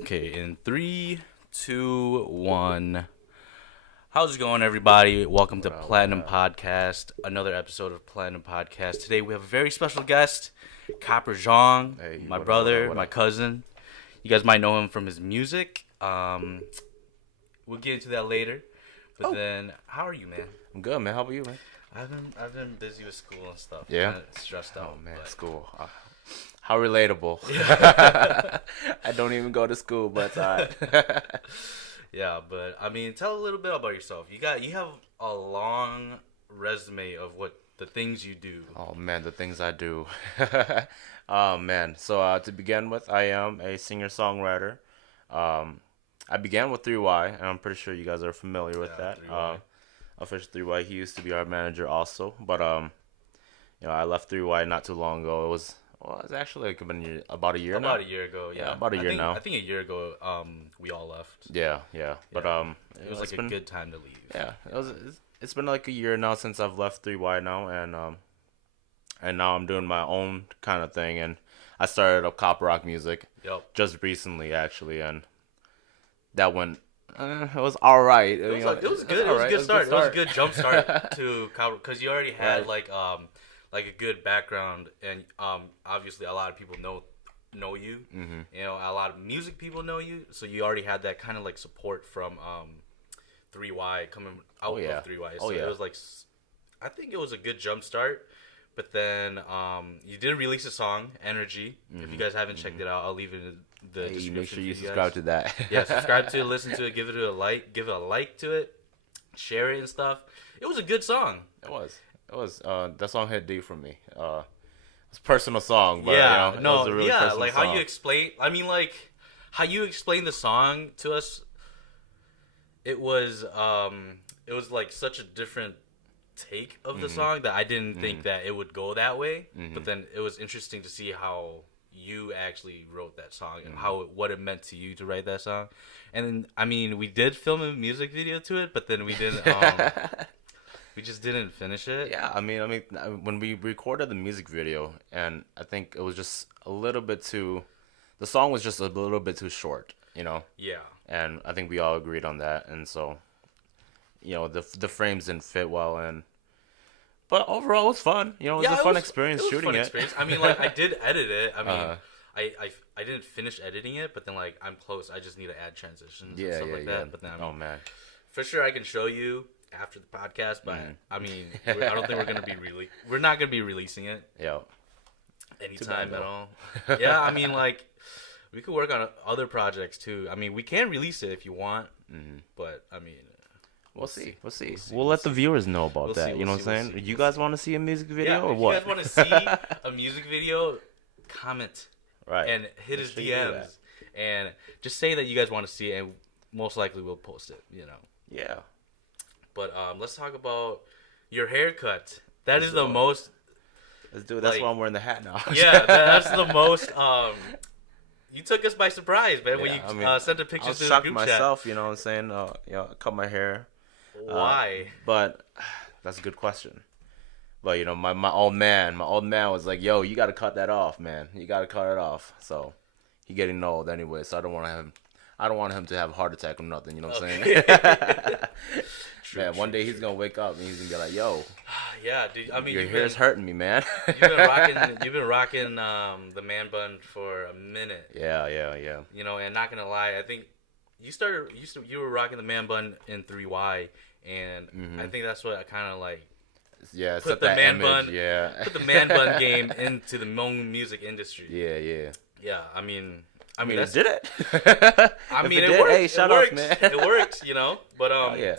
Okay, in three, two, one. How's it going, everybody? Welcome to What up? What Platinum up? Podcast, another episode of Platinum Podcast. Today we have a very special guest, Copper Zhang, Hey, my what up? What up? brother, What my up? cousin. You guys might know him from his music. We'll get into that later. But Oh. then, how are you, man? I'm good, man. How about you, man? I've been busy with school and stuff. Yeah? Kinda stressed out. Oh man, but- school. How relatable. I don't even go to school, but it's alright. Yeah, but I mean, tell a little bit about yourself. You have a long resume of what the things you do. Oh man, the things I do. Oh man. So to begin with, I am a singer-songwriter. I began with 3Y, and I'm pretty sure you guys are familiar with Yeah, that. 3Y. Official 3Y. He used to be our manager also, but I left 3Y not too long ago. It was actually like about a year now. About a year ago, yeah. Yeah, about a year now. I think a year ago, we all left. Yeah, yeah. But Yeah. It was it's like been, a good time to leave. Yeah, it's been like a year now since I've left 3Y now, and now I'm doing my own kind of thing, and I started up Cop Rock Music Yep. just recently actually, and that went. It was all right. It was good. It was a good start. It was a good jump start to because you already had Right. like a good background, and obviously a lot of people know you. Mm-hmm. You know, a lot of music people know you, so you already had that kind of like support from 3Y coming out Oh, yeah. of 3Y. Oh, So yeah. it was like I think it was a good jump start. But then you did release a song, Energy. If you guys haven't checked it out, I'll leave it in the Mm-hmm. Hey, description. make sure for you guys. subscribe to that. Yeah, subscribe to it, listen to it, give it a like, to it, share it and stuff. It was a good song. It was. That song hit deep for me. It's a personal song, but Yeah, it no, was a really yeah, personal like song. how you explain. I mean, like how you explain the song to us. It was like such a different take of the song that I didn't think that it would go that way. But then it was interesting to see how you actually wrote that song and what it meant to you to write that song. And then I mean, we did film a music video to it, but then we didn't. We just didn't finish it. Yeah, I mean, when we recorded the music video, and I think it was just a little bit too. The song was just a little bit too short, you know. Yeah. And I think we all agreed on that, and so, the frames didn't fit well, but overall it was fun. It was a fun experience it was a shooting fun it. experience. I mean, like I did edit it. I mean, Uh-huh. I didn't finish editing it, but then like I'm close. I just need to add transitions and Yeah, stuff yeah, like yeah. that. But then I mean, Oh man. for sure I can show you after the podcast. But I mean, I don't think we're not gonna be releasing it Yeah. anytime bad, at though. all. Yeah, I mean, like we could work on other projects too. I mean, we can release it if you want, but I mean. We'll see. We'll see. see, We'll we'll let the viewers know about We'll that. see, You know we'll what see, I'm we'll saying? see, You we'll guys want to see a music video Yeah, or if what? you guys want to see a music video, comment Right. and hit Make his sure you do DMs that. and just say that you guys want to see it, and most likely we'll post it. Yeah. But let's talk about your haircut. That Let's is the do it. most. Let's do it. That's Like- why I'm wearing the hat now. Yeah, that's the most. You took us by surprise, man, when Yeah, you I mean, sent the I pictures was to the shocked group myself, you know what I'm saying? I cut my hair. chat. Why? But that's a good question. But my old man was like, "Yo, you got to cut that off, man. You got to cut it off." So he getting old anyway, so I don't want him to have a heart attack or nothing. You know what I'm saying? True, Man, one true, day he's gonna wake up and he's gonna be like, "Yo, Yeah, dude. I mean, your hair's hurting me, man." You've been rocking the man bun for a minute. Yeah, yeah, yeah. And not gonna lie, I think you were rocking the man bun in 3Y, and I think that's what I kind of like Yeah, put set the that man image. bun Yeah. put the man bun game into the Hmong music industry. Yeah, yeah. Yeah, I mean, I mean, that's, it did it. I If mean, it it did, works. hey, shout it out, works. man. It works, But Oh, yeah.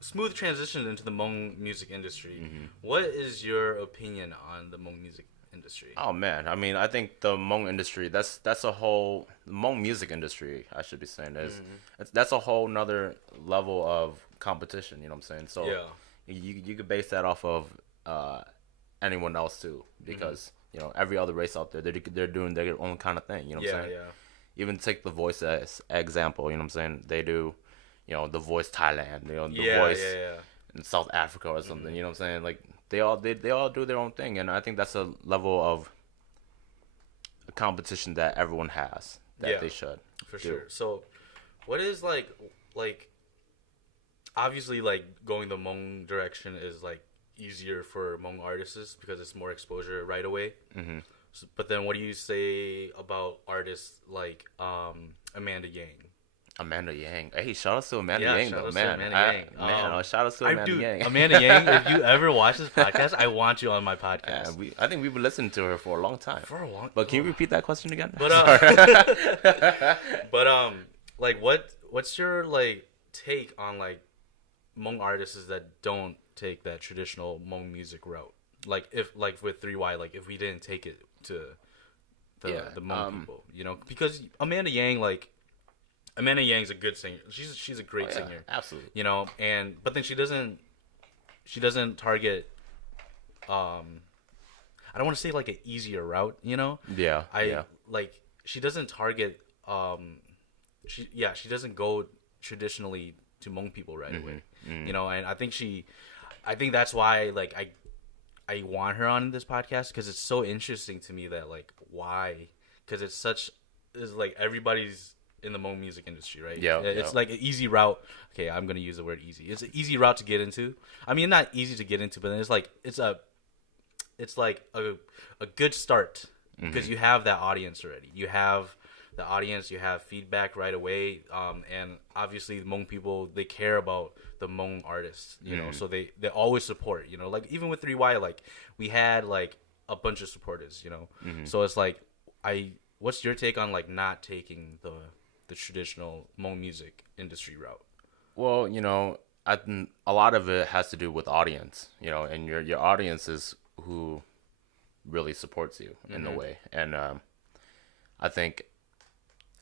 smooth transition into the Hmong music industry. What is your opinion on the Hmong music industry? Oh man, I mean, I think the Hmong industry, that's a whole Hmong music industry, I should be saying, that's a whole nother level of competition. You know what I'm saying? So Yeah. you could base that off of anyone else too, because every other race out there, they're doing their own kind of thing. You know what I'm Yeah, saying? yeah. Even take The Voice as example. You know what I'm saying? They do, The Voice Thailand. The Yeah, Voice yeah. in South Africa or something. You know what I'm saying? Like they all do their own thing, and I think that's a level of a competition that everyone has that Yeah. they should. for sure. So, what is like obviously like going the Hmong direction is like easier for Hmong artists because it's more exposure right away. Mm-hmm. So, but then, what do you say about artists like Amanda Yang? Amanda Yang. Hey, shout out to Amanda Yeah, Yang shout though, out to man. Amanda Yang. Shout out to Amanda Yang. Amanda Yang, if you ever watch this podcast, I want you on my podcast. I think we've been listening to her for a long time. But can you repeat that question again? But like what's your like take on like Hmong artists that don't take that traditional Hmong music route? Like if like with 3Y, like if we didn't take it to the Hmong people, you know, because Amanda Yang's a good singer. She's a great singer. Absolutely. You know, but then she doesn't target I don't want to say like an easier route, you know? Yeah. Like she doesn't target she doesn't go traditionally to Hmong people right away. Mm-hmm. You know, and I think that's why like I want her on this podcast because it's so interesting to me that like why, because it's like everybody's in the Hmong music industry, right? Yeah. It's like an easy route. Okay, I'm gonna use the word easy. It's an easy route to get into. I mean, not easy to get into, but then it's like a good start because you have that audience already. You have the audience. You have feedback right away. And obviously, the Hmong people, they care about the Hmong artists, you know, so they always support. You know, like even with 3Y, like we had like a bunch of supporters. You know, so it's like what's your take on like not taking the traditional Hmong music industry route? Well, you know, I think a lot of it has to do with audience, you know, and your audience is who really supports you in a way. And I think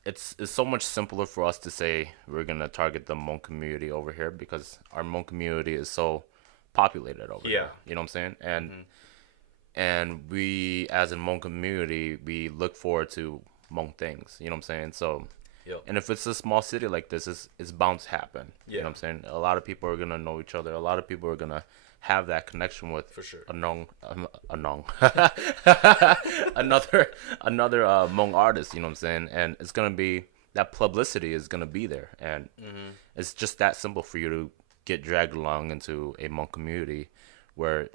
it's so much simpler for us to say we're going to target the Hmong community over here because our Hmong community is so populated over here. You know what I'm saying? And we, as a Hmong community, we look forward to Hmong things. You know what I'm saying? So... Yep. And if it's a small city like this, it's bound to happen. Yeah. You know what I'm saying? A lot of people are gonna know each other. A lot of people are gonna have that connection with for sure another Hmong artist. You know what I'm saying? And it's gonna be that publicity is gonna be there, and it's just that simple for you to get dragged along into a Hmong community, where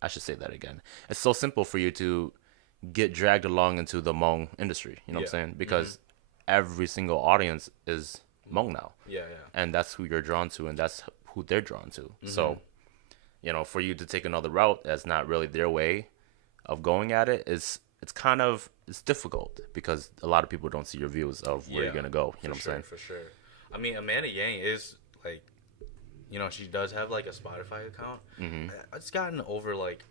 I should say that again. It's so simple for you to get dragged along into the Hmong industry. You know what I'm saying? Because every single audience is Hmong now. And that's who you're drawn to, and that's who they're drawn to. So, you know, for you to take another route that's not really their way of going at it it's difficult because a lot of people don't see your views of where you're gonna go. You know what I'm saying? For sure. I mean, Amanda Yang is like, you know, she does have like a Spotify account. It's gotten over like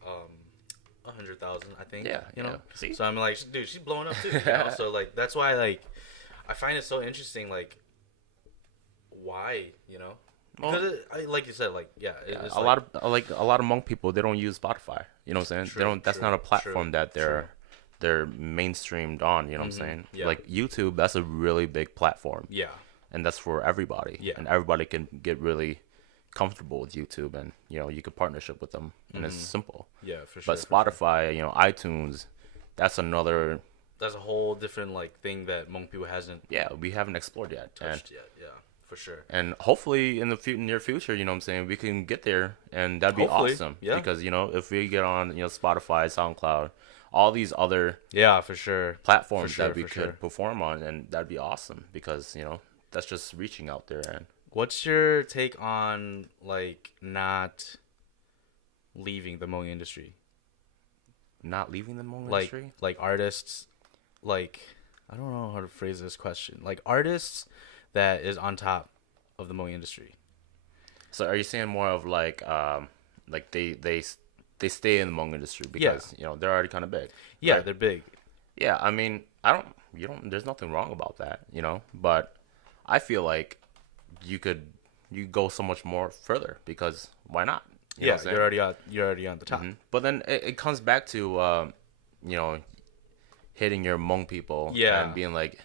100,000, I think. You know. See? So I'm like, dude, she's blowing up too. You know? So like, that's why like, I find it so interesting. Like, why? You know? Because like you said, like it's a lot of Hmong people, they don't use Spotify. You know what I'm saying? They don't. That's not a platform that they're mainstreamed on. You know what I'm saying? Like YouTube, that's a really big platform. And that's for everybody. And everybody can get really comfortable with YouTube, and you know you could partnership with them, and it's simple. For sure. But Spotify, you know, iTunes, that's a whole different like thing that Hmong people hasn't. We haven't explored yet. Touched yet. For sure. And hopefully in the near future, you know what I'm saying, we can get there, and that'd be awesome. Because, you know, if we get on, you know, Spotify, SoundCloud, all these other for sure platforms that we could perform on, and that'd be awesome because, you know, that's just reaching out there. And what's your take on like not leaving the Hmong industry? Not leaving the Hmong industry? Like artists, like I don't know how to phrase this question. Like artists that is on top of the Hmong industry. So are you saying more of like they stay in the Hmong industry because you know they're already kind of big? Right? They're big. I mean, there's nothing wrong about that, you know, but I feel like you go so much more further because why not? You know you're already on the top. But then it comes back to you know, hitting your Hmong people and being like,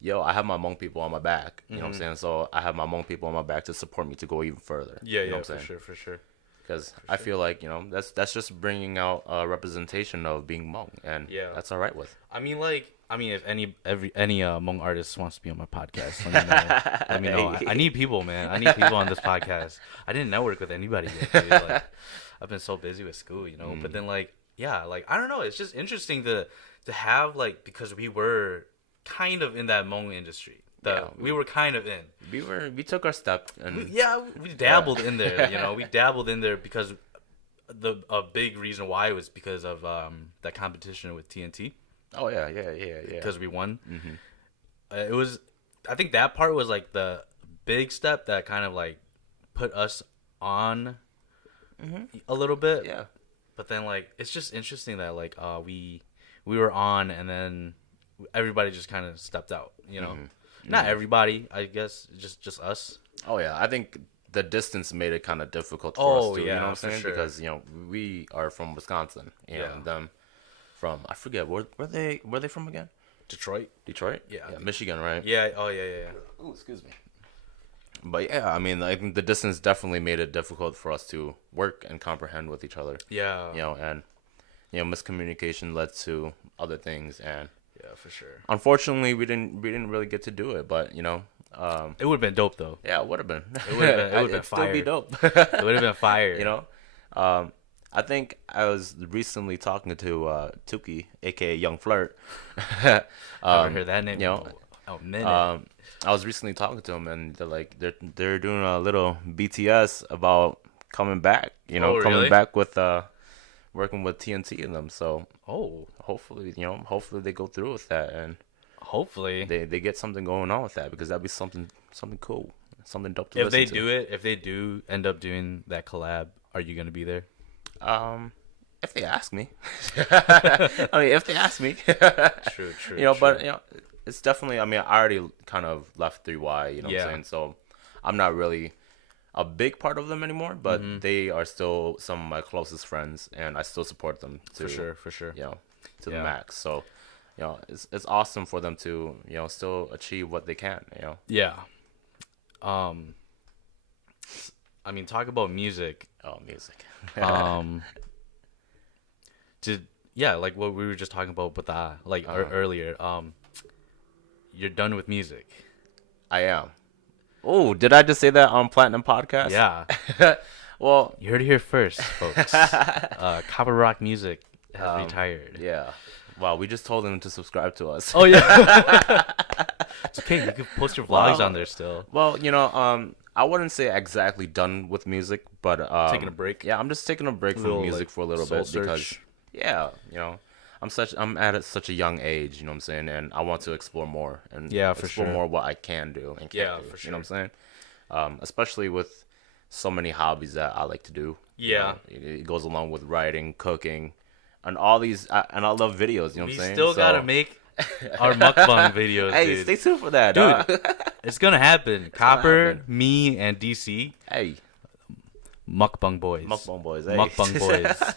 yo, I have my Hmong people on my back. You know what I'm saying? So I have my Hmong people on my back to support me to go even further. You know what I'm saying? For sure. because I feel like that's just bringing out a representation of being Hmong, and that's all right with. I mean, if any Hmong artist wants to be on my podcast, let me know. Let me know. I need people, man. I need people on this podcast. I didn't network with anybody yet, dude. Like, I've been so busy with school, But then, like, I don't know. It's just interesting to have, like, because we were kind of in that Hmong industry. We were kind of in. We took our step, and we dabbled in there. We dabbled in there because a big reason why was because of that competition with TNT. Oh yeah. Because we won. It was, I think that part was like the big step that kind of like put us on a little bit. Yeah. But then like it's just interesting that like we were on and then everybody just kind of stepped out. Not everybody, I guess, just us. Oh yeah, I think the distance made it kind of difficult for us too. Yeah, you know what I'm saying? sure. Because we are from Wisconsin, and them from I forget where they from again? Detroit. Yeah, Michigan, right? Yeah. Oh yeah. Oh, excuse me. But yeah, I mean, I think the distance definitely made it difficult for us to work and comprehend with each other. Yeah. And miscommunication led to other things, and yeah, for sure. Unfortunately, we didn't really get to do it, but it would have been dope though. Yeah, it would have been. It would have been fire. Still be dope. It would have been fire. I think I was recently talking to Tuki, aka Young Flirt. I haven't heard that name. A minute. I was recently talking to him, and they're doing a little BTS about coming back. Coming really? back with working with TNT in them. So hopefully they go through with that, and hopefully they get something going on with that, because that'd be something cool, something dope to if listen they to. do it. If they do end up doing that collab, are you gonna be there? If they ask me. I mean, if they ask me. True. But it's definitely. I mean, I already kind of left 3Y. You know what I'm saying? So I'm not really a big part of them anymore, but they are still some of my closest friends, and I still support them for sure. To the max. So, it's awesome for them to still achieve what they can. Yeah. I mean, talk about music. Oh, music. Like what we were just talking about with earlier. You're done with music. I am. Oh, did I just say that on Platinum Podcast? Yeah. Well, you heard it here first, folks. Copper Rock Music has retired. Yeah. Wow, we just told them to subscribe to us. Oh yeah. It's okay. You can post your vlogs on there still. Well, I wouldn't say exactly done with music, but taking a break. Yeah, I'm just taking a break from music for a little bit because I'm at such a young age, you know what I'm saying, and I want to explore more and explore more what I can do and can't do. For sure. You know what I'm saying? Especially with so many hobbies that I like to do. Yeah. It goes along with writing, cooking, and all these, and I love videos. You know what I'm saying? We still gotta make our mukbang videos. Hey, dude. Stay tuned for that, dude. It's gonna happen. Copper, me, and DC. Hey, mukbang boys. Hey. Mukbang boys.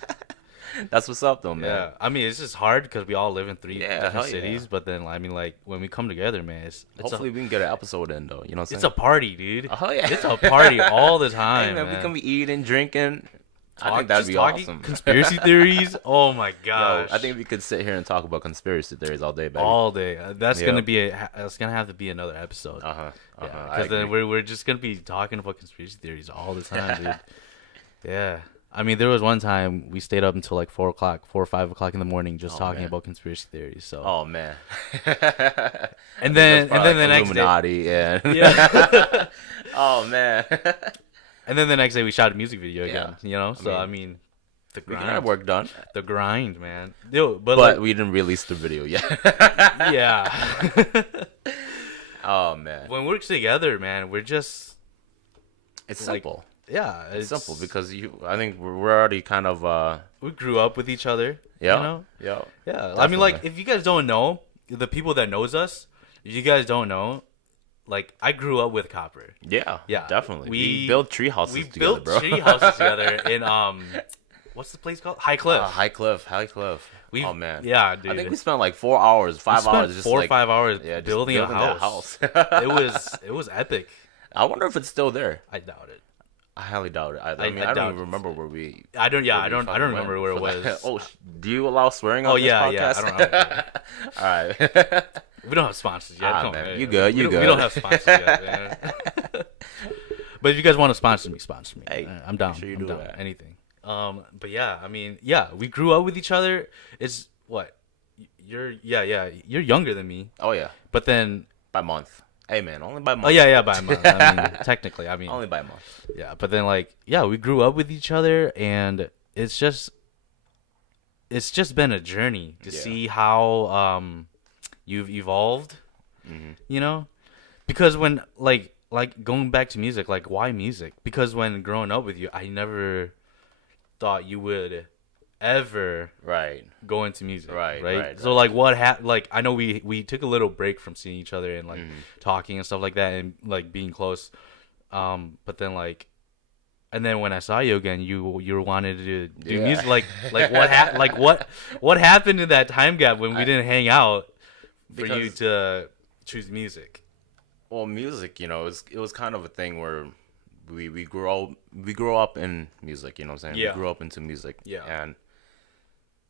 That's what's up, though, man. Yeah, I mean, it's just hard because we all live in three different cities. Yeah. But then, I mean, like when we come together, man, hopefully we can get an episode in, though. You know what I'm saying? It's a party, dude. Oh yeah, it's a party all the time. Hey, man, we can be eating, drinking. I think that'd be awesome. Conspiracy theories. Oh my gosh. Yo, I think we could sit here and talk about conspiracy theories all day, baby. All day. That's gonna have to be another episode. Because then we're just gonna be talking about conspiracy theories all the time, dude. Yeah. I mean, there was one time we stayed up until like 4 or 5 o'clock in the morning just talking about conspiracy theories. So. Oh man. and then the next Illuminati, day. Yeah. Oh man. And then the next day we shot a music video again. So I mean, the grind. We got work done. The grind, man. Yo, but like, we didn't release the video yet. Yeah. Oh man. When we're together, man, we're just. It's simple. Yeah, it's simple because I think we're already kind of we grew up with each other. Yeah. Yeah. Definitely. I mean, like, if you guys don't know, the people that knows us, you guys don't know, like, I grew up with Copper. Yeah. Definitely. We built tree houses together, built bro. tree houses together in what's the place called? High Cliff. High Cliff. Oh man. Yeah, dude. I think we spent like 4 hours, 5 hours, just 4 or 5 hours building a house. It was epic. I wonder if it's still there. I doubt it. I highly doubt it. I mean, I I don't doubt even remember where we. I don't. Yeah, where I we don't. I fucking don't went remember where it for that. was. Oh, do you allow swearing on Oh this yeah, podcast? yeah. I don't. All right. We don't have sponsors yet. Ah, Come man, on, you good? You we good? We don't have sponsors yet, man. But if you guys want to sponsor me, sponsor me. Hey, I'm down. make sure you I'm do down. that. Anything. But yeah, I mean, yeah, we grew up with each other. It's what? You're you're younger than me. Oh yeah, But then, by month. Hey man, only by month. oh yeah, by a month. I mean, technically, I mean, Only by month. yeah. But then, like, yeah, we grew up with each other, and it's just been a journey to see how you've evolved. Mm-hmm. You know, because when like going back to music, like why music? Because when growing up with you, I never thought you would ever Right. go into music. Right. So like what like I know we took a little break from seeing each other and like talking and stuff like that and like being close. But then like and then when I saw you again, you wanted to do music. Like what happened in that time gap when we didn't hang out for you to choose music? Well, music, you know, it was kind of a thing where we grew up in music, you know what I'm saying? Yeah. We grew up into music. Yeah.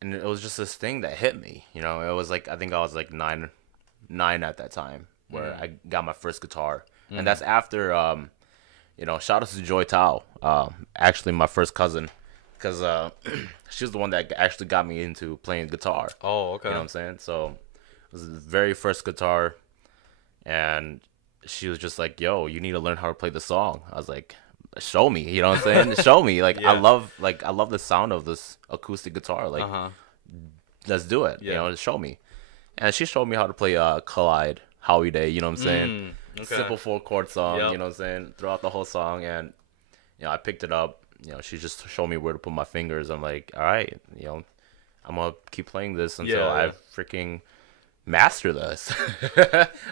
And it was just this thing that hit me, you know. It was like I think I was like nine at that time where I got my first guitar. And that's after you know, shout out to Joy Thao, actually my first cousin, because she was the one that actually got me into playing guitar. Oh, okay. You know what I'm saying? So it was the very first guitar, and she was just like, yo, you need to learn how to play the song. I was like, show me, you know what I'm saying? Show me. Like, Yeah. I love the sound of this acoustic guitar. Like, let's do it. Yeah. You know, show me. And she showed me how to play Collide, Howie Day, you know what I'm saying? Okay. Simple 4-chord song, Yep. you know what I'm saying? Throughout the whole song. And, you know, I picked it up. You know, she just showed me where to put my fingers. I'm like, all right, you know, I'm going to keep playing this until I freaking master this.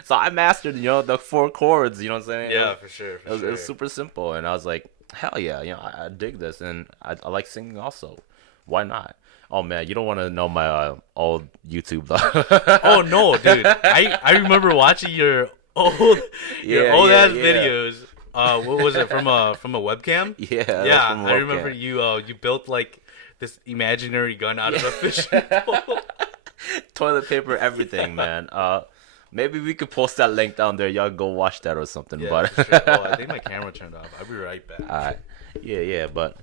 So I mastered, you know, the 4 chords, you know what I'm saying? Yeah, for sure. It was super simple, and I was like, hell yeah, you know, I dig this, and I like singing also. Why not? Oh man, you don't want to know my old YouTube though. Oh no, dude! I remember watching your old ass videos. What was it from a webcam? Yeah, Yeah, from I remember webcam. you built like this imaginary gun out of a fishing pole. Toilet paper, everything, man. Maybe we could post that link down there. Y'all go watch that or something. Yeah, But for sure. Oh, I think my camera turned off. I'll be right back. alright, yeah, but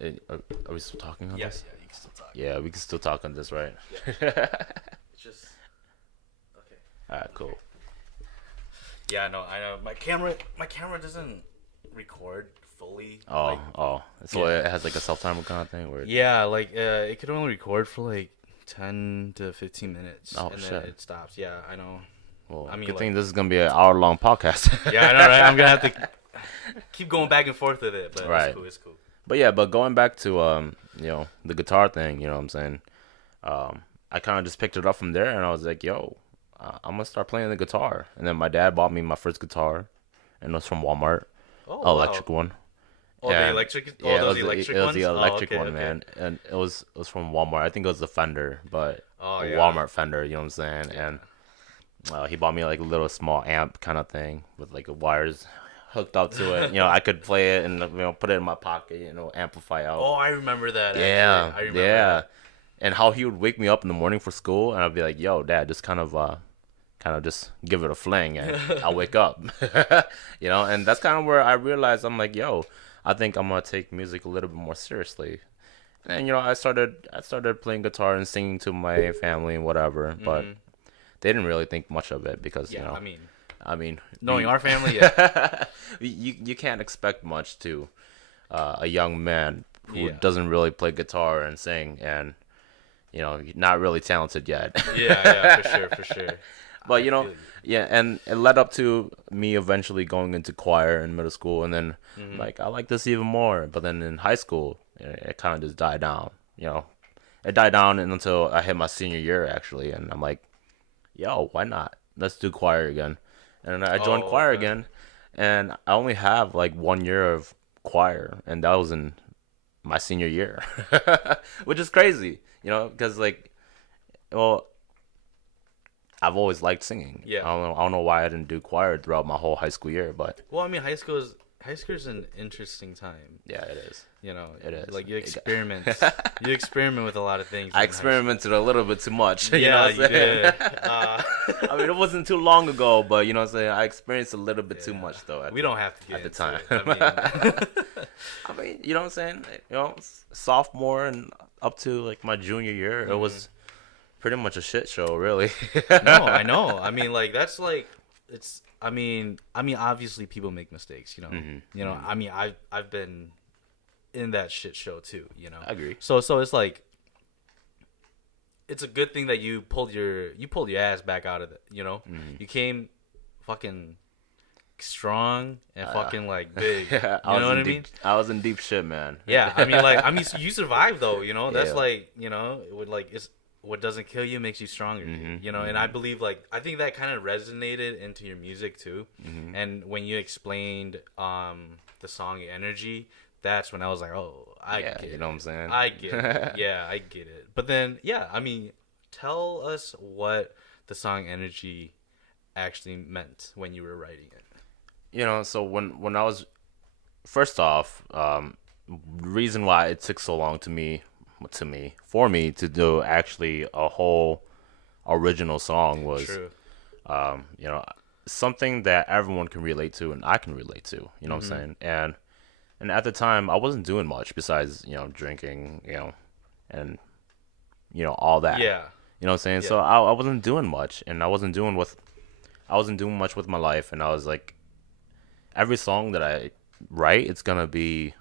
are we still talking on Yes, this? yeah, you can still talk. Yeah, we can still talk on this, right? It's just okay. Alright, cool. Yeah, no, I know. My camera doesn't record fully. Oh, so yeah. it has like a self-timer kind of thing where Yeah, like it could only record for like 10 to 15 minutes, Oh, and shit. then it stops. Yeah, I know. well, I mean, good like- thing this is gonna be an hour-long podcast. Yeah, I know, right? I'm gonna have to keep going back and forth with it, but Right. it's cool. But going back to you know, the guitar thing, you know what I'm saying? I kind of just picked it up from there, and I was like, yo, I'm gonna start playing the guitar. And then my dad bought me my first guitar, and it was from Walmart, Oh, electric one. Oh, the And- electric. Oh, Yeah, those it electric was ones. the electric okay, one, okay. man, and it was from Walmart. I think it was the Fender, but Oh, a yeah. Walmart Fender. You know what I'm saying? And he bought me like a little small amp kind of thing with like wires hooked up to it. You know, I could play it and, you know, put it in my pocket. You know, amplify out. Oh, I remember that. yeah, actually. I remember yeah. that. And how he would wake me up in the morning for school, and I'd be like, "Yo, Dad, just kind of just give it a fling," and I'll wake up. You know, and that's kind of where I realized I'm like, "Yo, I think I'm gonna take music a little bit more seriously." And you know, I started playing guitar and singing to my family and whatever, but they didn't really think much of it because Yeah, you know, I mean, mean, knowing our family, yeah. you can't expect much to a young man who Yeah. doesn't really play guitar and sing, and you know, not really talented yet. Yeah, for sure. But you know, feel you. yeah, and it led up to me eventually going into choir in middle school, and then like I like this even more. But then in high school, it kind of just died down. You know, it died down until I hit my senior year actually, and I'm like, yo, why not? Let's do choir again. And I joined Oh, choir okay. again, and I only have like 1 year of choir, and that was in my senior year, which is crazy, you know, because like, well, I've always liked singing. Yeah. I don't know why I didn't do choir throughout my whole high school year, but Well, I mean, high school is high school is an interesting time. Yeah, it is. You know, It is. like you experiment with a lot of things. I experimented a little bit too much. You know Yeah, what I'm you saying? did. I mean, it wasn't too long ago, but you know what I'm saying? I experienced a little bit too much, though. We don't have to get at the into time. it. I mean, you know what I'm saying? You know, sophomore and up to like my junior year, it was pretty much a shit show, really. No, I know. I mean, like that's like it's. I mean, obviously people make mistakes. You know. You know. I mean, I've been in that shit show too. You know. I agree. So it's like. It's a good thing that you pulled your ass back out of it. You know. You came, fucking. Strong and fucking like big. You know what I mean? I was in deep shit, man. Yeah, I mean, you survived though. You know, that's like, you know, it would like it's what doesn't kill you makes you stronger. You know, and I believe like I think that kind of resonated into your music too. And when you explained the song Energy, that's when I was like, oh, I get it. You know what I'm saying? I get it. Yeah, I get it. But then, yeah, I mean, tell us what the song Energy actually meant when you were writing it. You know, so when I was, first off, reason why it took so long for me to do actually a whole original song was, True. You know, something that everyone can relate to and I can relate to. You know what I'm saying? And at the time, I wasn't doing much besides, you know, drinking, you know, and you know all that. Yeah. You know what I'm saying? Yeah. So I wasn't doing much, and I wasn't doing much with my life, and I was like. Every song that I write, it's gonna be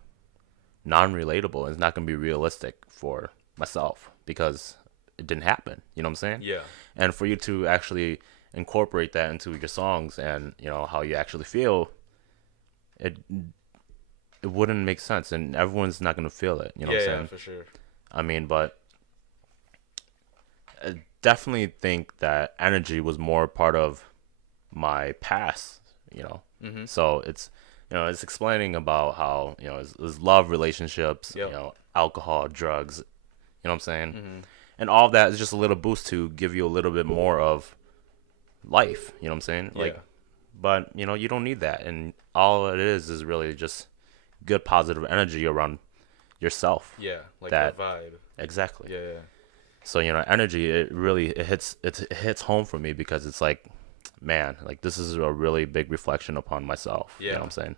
non-relatable. It's not gonna be realistic for myself because it didn't happen. You know what I'm saying? Yeah. And for you to actually incorporate that into your songs and you know how you actually feel, it wouldn't make sense, and everyone's not gonna feel it. You know what I'm saying? Yeah, for sure. I mean, but I definitely think that Energy was more part of my past. You know. So it's, you know, it's explaining about how, you know, it's love relationships, you know, alcohol, drugs, you know what I'm saying? And all of that is just a little boost to give you a little bit more of life, you know what I'm saying? Like, but, you know, you don't need that. And all it is really just good positive energy around yourself. Yeah, like that vibe. Exactly. Yeah. So, you know, Energy, it hits home for me because it's like, man, like this is a really big reflection upon myself. You know what I'm saying?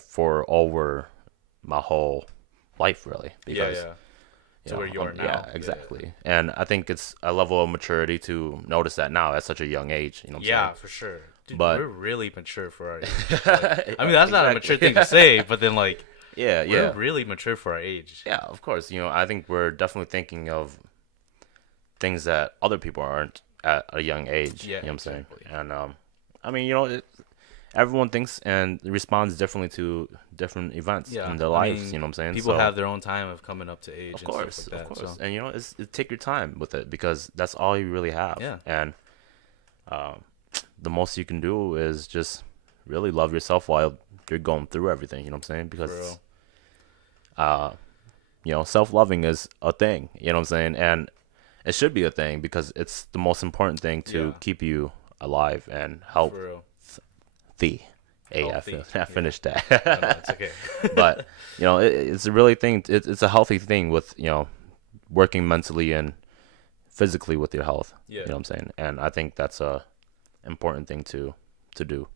For over my whole life, really. Because, To where you are now. Yeah, exactly. And I think it's a level of maturity to notice that now at such a young age. You know what I'm saying? For sure. Dude, But we're really mature for our age. Like, I mean, that's not a mature thing to say, but then like, we're really mature for our age. Yeah, of course. You know, I think we're definitely thinking of things that other people aren't at a young age. Yeah, you know what I'm saying? exactly. And I mean, you know, everyone thinks and responds differently to different events in their lives. Mean, you know what I'm saying? People have their own time of coming up to age. Of and course, stuff like that, of course. So. And you know, take your time with it because that's all you really have. Yeah. And the most you can do is just really love yourself while you're going through everything. You know what I'm saying? Because you know, self-loving is a thing. You know what I'm saying? And it should be a thing because it's the most important thing to keep you alive and help I finished that. No, it's okay. But you know, it's a really thing. It's a healthy thing with, you know, working mentally and physically with your health. Yeah. You know what I'm saying? And I think that's a important thing to do.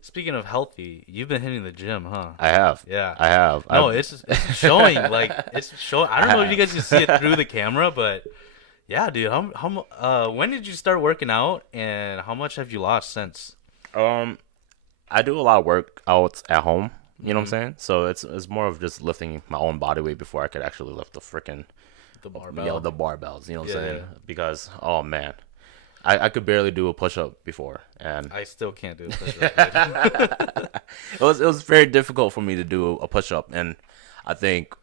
Speaking of healthy, you've been hitting the gym, huh? I have. Yeah. I have. No, it's showing. Like it's showing. I don't know if you guys can see it through the camera, but yeah, dude. When did you start working out, and how much have you lost since? I do a lot of workouts at home. You know what I'm saying? So it's more of just lifting my own body weight before I could actually lift the barbell. Yeah, the barbells. You know what I'm saying? Yeah. Because man. I could barely do a push-up before, and I still can't do a push-up. it was very difficult for me to do a push-up, and I think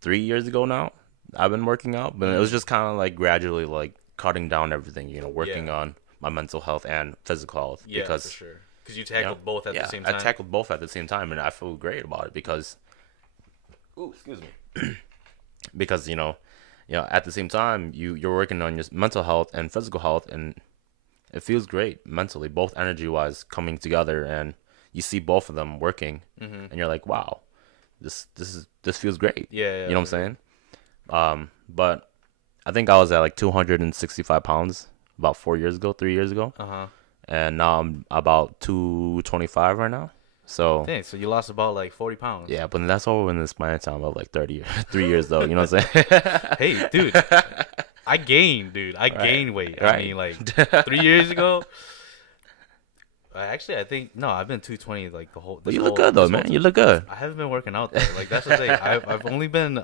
3 years ago now I've been working out, but it was just kind of like gradually like cutting down everything, you know, working on my mental health and physical health. Yeah, because, for sure. Because you tackled both at the same time. I tackled both at the same time, and I feel great about it because, excuse me, because you know, at the same time, you're working on your mental health and physical health, and it feels great mentally, both energy-wise coming together, and you see both of them working, and you're like, wow, this feels great. Yeah. You know what I'm saying? But I think I was at like 265 pounds about 3 years ago. And now I'm about 225 right now. So dang, so you lost about like 40 pounds. yeah, but that's all in the span of time of like 3 years though. You know what I'm saying? Hey, dude, I gained weight. Right. I mean, like 3 years ago. Actually, I think no, I've been 220 like the whole. But you look good though, man. You look good. I haven't been working out though. Like that's the thing. I've only been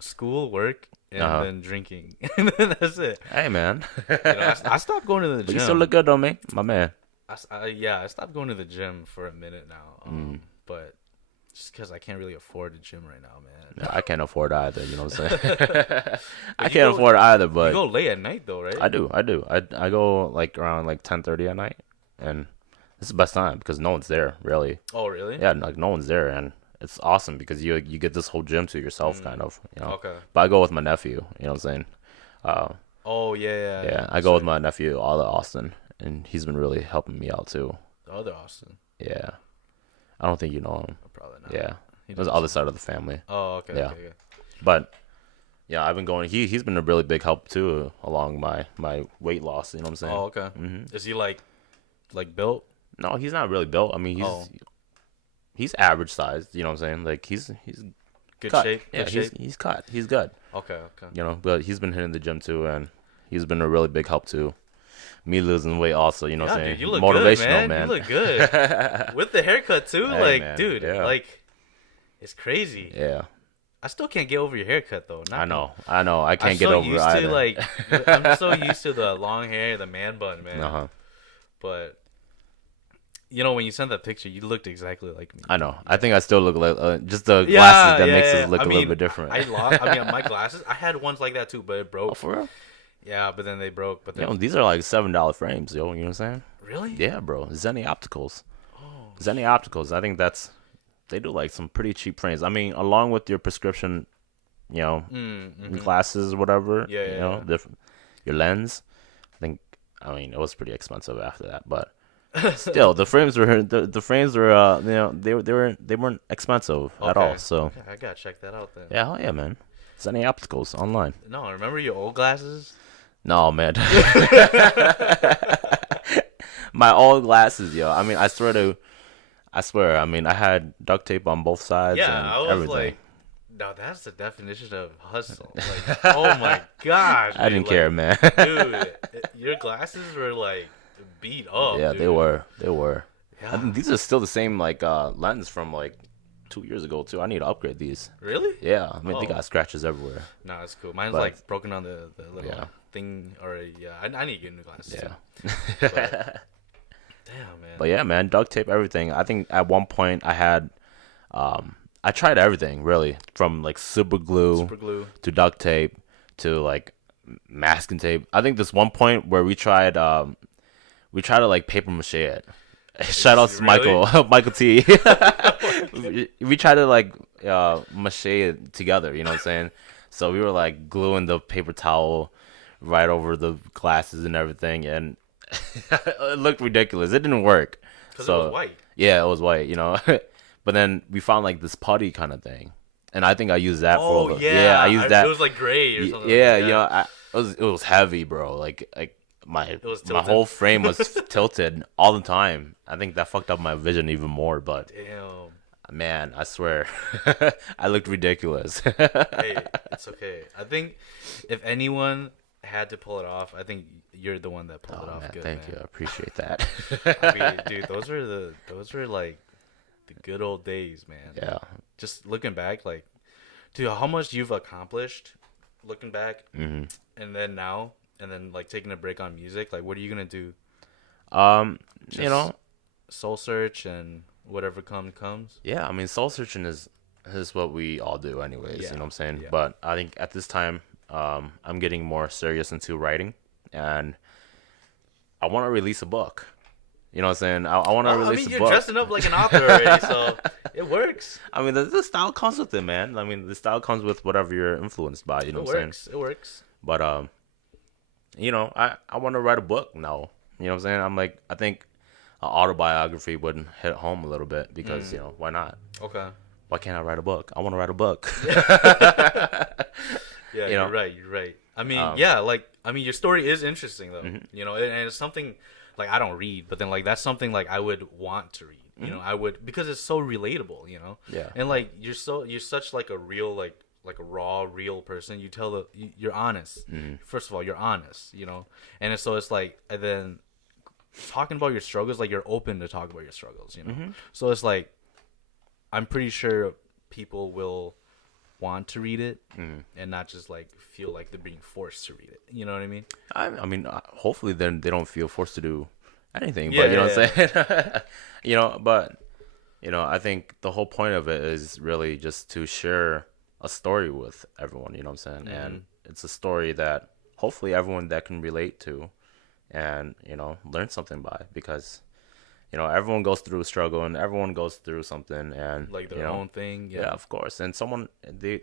school, work, and then drinking. And then that's it. Hey, man. I stopped going to the gym. But you still look good though, man. My man. I stopped going to the gym for a minute now. But just because I can't really afford the gym right now, man. Yeah, I can't afford either. You know what I'm saying? I can't afford either, but you go late at night though, right? I do. I go like around like 10:30 at night, and this is the best time because no one's there really. Oh, really? Yeah, like no one's there, and it's awesome because you get this whole gym to yourself, kind of. You know. Okay. But I go with my nephew. You know what I'm saying? Oh yeah. Yeah, I go with my nephew, all the Austin, and he's been really helping me out too. The other Austin. Yeah, I don't think you know him. Probably not. Yeah, it was the other side of the family. Oh, okay. Yeah. Okay. But yeah, I've been going. He's been a really big help too along my weight loss. You know what I'm saying? Oh, okay. Is he like built? No, he's not really built. I mean, he's average sized. You know what I'm saying? Like he's good cut. shape. Yeah, he's cut. He's good. Okay. You know, but he's been hitting the gym too, and he's been a really big help too. Me losing weight also. You know what I'm saying? Dude, you look motivational, good, man. You look good with the haircut too. Hey, like, man. dude, Yeah. like it's crazy. Yeah. I still can't get over your haircut though. I know. I can't get over it either. I'm so used to the long hair, the man bun, man. But when you sent that picture, you looked exactly like me. I know. I think I still look like just the glasses that makes us look a little bit different. My glasses. I had ones like that too, but it broke. Oh, for real? Yeah, but then they broke. But then, these are like $7 frames, yo. You know what I'm saying? Really? Yeah, bro. Zenny Opticals. Zenny Opticals. I think they do like some pretty cheap frames. I mean, along with your prescription, glasses or whatever. Yeah. Your lens. I mean, it was pretty expensive after that, but still, the frames were they weren't expensive at all. So okay, I gotta check that out then. Yeah, hell yeah, man. Zenny Opticals online. No, remember your old glasses? No, man. My old glasses, yo. I mean, I swear. I mean, I had duct tape on both sides. Yeah, and I was everything. like, no, that's the definition of hustle. Like, oh my gosh, I didn't care, man. Dude, your glasses were like beat up. Yeah, dude. they were. Yeah. I think these are still the same lens from like 2 years ago too. I need to upgrade these. Really? Yeah, I mean they got scratches everywhere. No, it's cool. Mine's like broken on the little thing already. Yeah, I need to get new glasses. Yeah. But, damn, man. But yeah, man, duct tape, everything. I think at one point I had, I tried everything really, from like super glue to duct tape to like masking tape. I think this one point where we tried to like paper mache it. Shout out to Michael T. we tried to like mache it together. You know what I'm saying? So we were like gluing the paper towel right over the glasses and everything, and it looked ridiculous. It didn't work. Because it was white. Yeah, it was white, But then we found like this putty kind of thing, and I think I used that for. I used that. It was like gray or something. Yeah, it was heavy, bro. Like my whole frame was tilted all the time. I think that fucked up my vision even more. But damn, man, I swear, I looked ridiculous. Hey, it's okay. I think if anyone had to pull it off, I think you're the one that pulled it off. Man, good, thank you. I appreciate that. I mean, dude, those were like the good old days, man. Yeah. Just looking back, like, dude, how much you've accomplished looking back, and then now, and then like taking a break on music. Like, what are you gonna do? Soul search and whatever comes. Yeah, I mean, soul searching is what we all do, anyways. Yeah. You know what I'm saying? Yeah. But I think at this time, I'm getting more serious into writing, and I want to release a book. You know what I'm saying? I want to release a book. You're dressing up like an author already, so it works. I mean, the style comes with it, man. I mean, the style comes with whatever you're influenced by. You know what I'm saying? It works. But I want to write a book now. You know what I'm saying? I think autobiography would hit home a little bit because why not? Okay. Why can't I write a book? I want to write a book. Yeah, you're right. You're right. I mean, your story is interesting though. And it's something like I don't read, but then like that's something like I would want to read. I would because it's so relatable. Yeah. And like you're such like a real like a raw real person. You're honest. First of all, you're honest. And so it's like and then talking about your struggles, like you're open to talk about your struggles. So it's like I'm pretty sure people will want to read it and not just like feel like they're being forced to read it. You know what I mean? I mean, hopefully then they don't feel forced to do anything. Yeah, but you know what I'm saying? But I think the whole point of it is really just to share a story with everyone. You know what I'm saying? And it's a story that hopefully everyone that can relate to, and learn something by because. Everyone goes through a struggle and everyone goes through something and like their own thing. Yeah, of course. And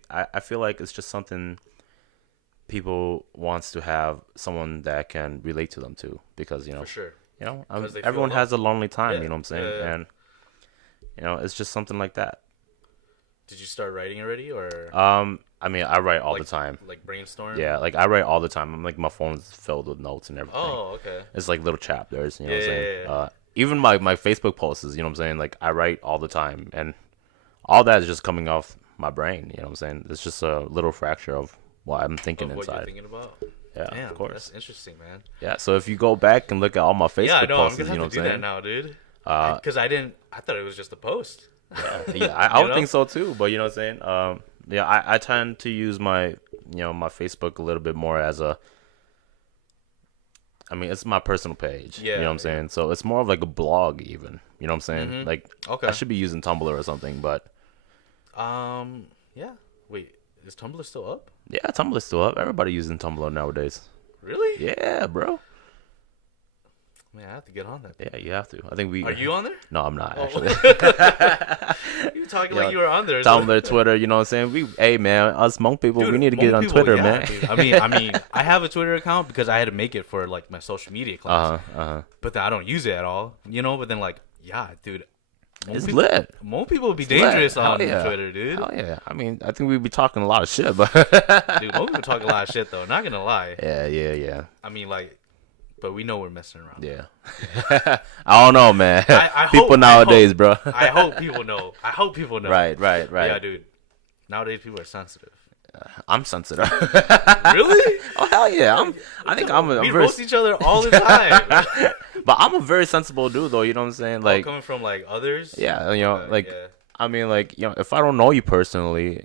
I feel like it's just something people wants to have someone that can relate to them too because, For sure. Everyone has a lonely time, Yeah. you know what I'm saying? Yeah. And, it's just something like that. Did you start writing already or? I mean, I write all the time. Like brainstorm? Yeah, like I write all the time. I'm like, my phone's filled with notes and everything. Oh, okay. It's like little chapters, you know what I'm saying? Yeah. Even my Facebook posts, you know what I'm saying? Like, I write all the time. And all that is just coming off my brain, you know what I'm saying? It's just a little fracture of what I'm thinking What inside. you're thinking about? Yeah, Damn, of course. That's interesting, man. Yeah, so if you go back and look at all my Facebook posts, I'm gonna you know have what to I'm do that saying? now, dude. Because I thought it was just a post. Yeah, I would think so too, but you know what I'm saying? I tend to use my my Facebook a little bit more as it's my personal page. Yeah, you know what I'm saying? So it's more of like a blog even. You know what I'm saying? Mm-hmm. Like Okay. I should be using Tumblr or something, but yeah. Wait, is Tumblr still up? yeah, Tumblr's still up. Everybody using Tumblr nowadays. Really? Yeah, bro. Man, I have to get on that. Yeah, you have to. I think we. Are you on there? No, I'm not actually. You talking like you were on there? Tumblr, Twitter, you know what I'm saying? Hey man, us monk people, Dude, we need to get on people, Twitter, yeah, man. Dude. I mean, I have a Twitter account because I had to make it for like my social media class. But then I don't use it at all, But then like, yeah, dude, It's lit. More people would be It's dangerous lit. on Hell yeah. Twitter, dude. Hell yeah. I mean, I think we'd be talking a lot of shit, but Dude, most people talk a lot of shit though. Not gonna lie. Yeah. I mean, like, but we know we're messing around. Yeah. I don't know, man. People hope, nowadays, bro. I hope people know. Right. Yeah, dude. Nowadays people are sensitive. I'm sensitive. Really? Oh hell yeah! I think I'm we very, roast each other all the time. but I'm a very sensible dude, though. You know what I'm saying? Like coming from like others. Yeah, Yeah. I mean, like if I don't know you personally,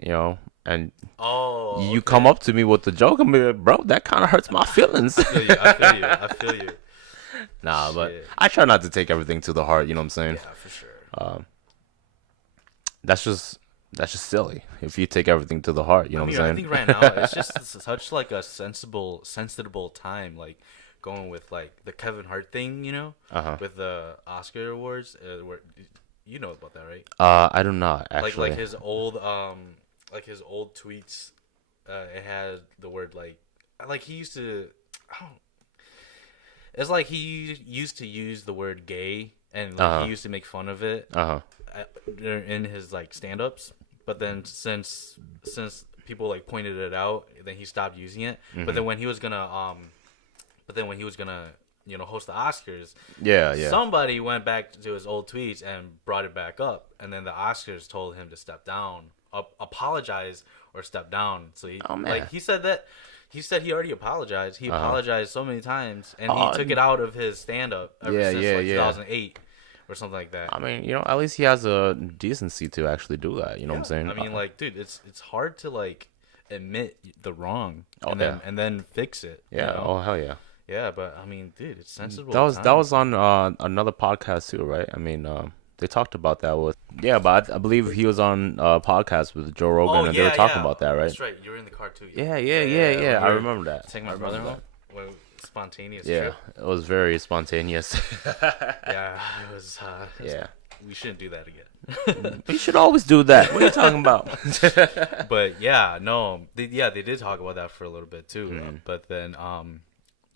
and you okay. come up to me with the joke, I'm like, bro, that kind of hurts my feelings. I feel you. Nah, Shit. but I try not to take everything to the heart. You know what I'm saying? Yeah, for sure. That's just silly if you take everything to the heart. You know what I'm saying? I think right now it's just such like a sensible time, like going with like the Kevin Hart thing, with the Oscar awards. Where you know about that, right? I do not actually. Like his old tweets. It had the word like he used to. It's like he used to use the word gay, and he used to make fun of it in his like stand-ups. But then since people like pointed it out, then he stopped using it. Mm-hmm. But then when he was gonna host the Oscars, yeah, somebody went back to his old tweets and brought it back up, and then the Oscars told him to step down, apologize or step down. So he said that. He said he already apologized. He apologized so many times, and he took it out of his stand-up ever since 2008 or something like that. I mean, at least he has a decency to actually do that. You know what I'm saying? I mean, like, dude, it's hard to like admit the wrong and then fix it. Yeah. Oh hell yeah. Yeah, but I mean, dude, it's sensible. That was on another podcast too, right? I mean, they talked about that but I believe he was on a podcast with Joe Rogan, and they were talking about that, right? That's right. You were in the car too. Yeah. I remember that. Taking my brother home. Spontaneous trip. Yeah, it was very spontaneous. Yeah, it was. Yeah. We shouldn't do that again. We should always do that. What are you talking about? But yeah, no, they did talk about that for a little bit too. But then,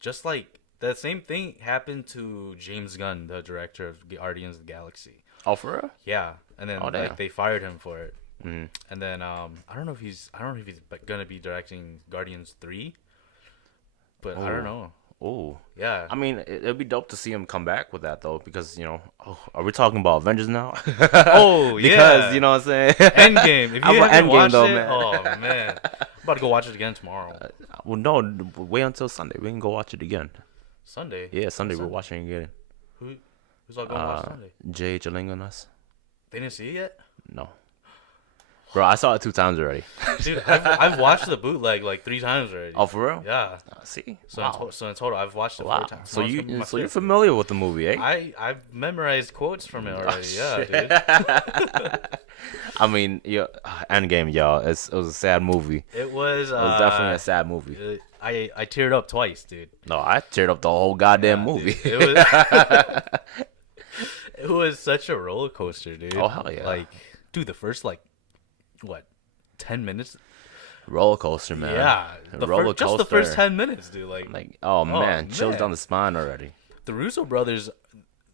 just like That same thing happened to James Gunn, the director of Guardians of the Galaxy. Oh, for real? Yeah, and then damn. they fired him for it. Mm-hmm. And then I don't know if he's gonna be directing Guardians 3, but I don't know. Oh, Yeah. I mean, it'd be dope to see him come back with that though, because are we talking about Avengers now? Oh yeah. Because you know what I'm saying. Endgame. If you haven't watched it, man. oh man, I'm about to go watch it again tomorrow. Well, no, wait until Sunday. We can go watch it again. Sunday. Yeah, Sunday we're watching it again. Who's all going to watch Sunday? Jay Jaling and us. They didn't see it yet? No. Bro, I saw it 2 times already. Dude, I've watched the bootleg like 3 times already. Oh, for real? Yeah. See? So, Wow. in total, I've watched it 4 times. So you're familiar with the movie, eh? I've memorized quotes from it already. Yeah, dude. I mean, Endgame, y'all. It was a sad movie. It was definitely a sad movie. I teared up twice, dude. No, I teared up the whole goddamn movie. Dude, it was such a roller coaster, dude. Oh, hell yeah. Like, dude, the first 10 minutes. Roller coaster, man. Yeah, just the first 10 minutes, dude. Oh man, chills down the spine already. The Russo brothers,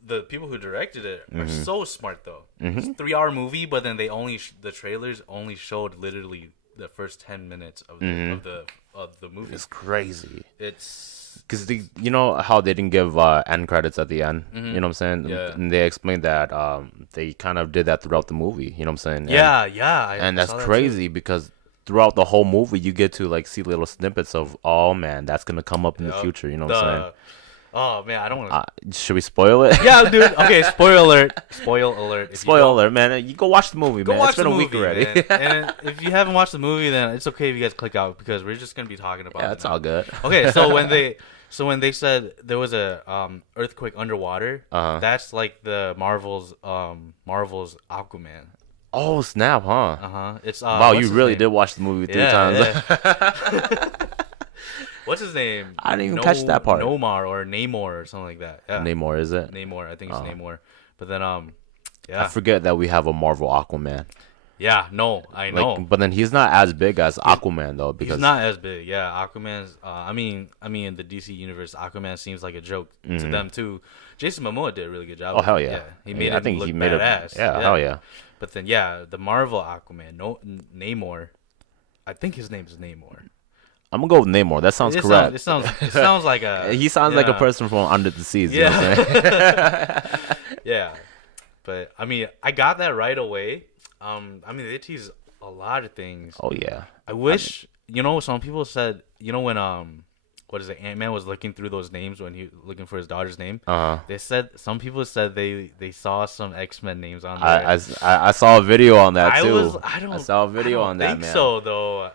the people who directed it, are so smart though. Mm-hmm. It's a 3-hour movie, but then they the trailers only showed literally the first 10 minutes of the movie. It's crazy. It's because you know how they didn't give end credits at the end. Mm-hmm. You know what I'm saying? Yeah. And they explained that they kind of did that throughout the movie. You know what I'm saying? And that's crazy because throughout the whole movie you get to see little snippets of, oh man, that's gonna come up in the future. You know what I'm saying? Oh man, I don't want to. Should we spoil it? Yeah, dude. Okay, spoiler alert. Spoiler alert, man. You go watch the movie, man. It's been a week already. And if you haven't watched the movie, then it's okay if you guys click out because we're just gonna be talking about it. Yeah, it's all good. Okay, so when they said there was a earthquake underwater, that's like the Marvel's Aquaman. Oh snap, huh? It's wow, you really did watch the movie 3 times. Yeah. What's his name? I didn't even catch that part. Namor or something like that. Yeah. Namor, is it? Namor, I think it's Namor. But then I forget that we have a Marvel Aquaman. Yeah, no, I know. But then he's not as big as Aquaman though, because he's not as big. Yeah, Aquaman's. I mean, in the DC universe, Aquaman seems like a joke to them too. Jason Momoa did a really good job. Oh hell yeah, he made I it think look he made badass. it. Yeah, hell yeah. But then the Marvel Aquaman, Namor. I think his name is Namor. I'm gonna go with Namor. That sounds correct. It sounds like a. He sounds like a person from Under the Seas. Yeah. You know what I'm saying? Yeah, but I mean, I got that right away. I mean, they tease a lot of things. Oh yeah. I wish some people said when what is it? Ant-Man was looking through those names when he was looking for his daughter's name. They said some people said they saw some X-Men names on there. I saw a video on that too. I saw a video on that, man. I think so though.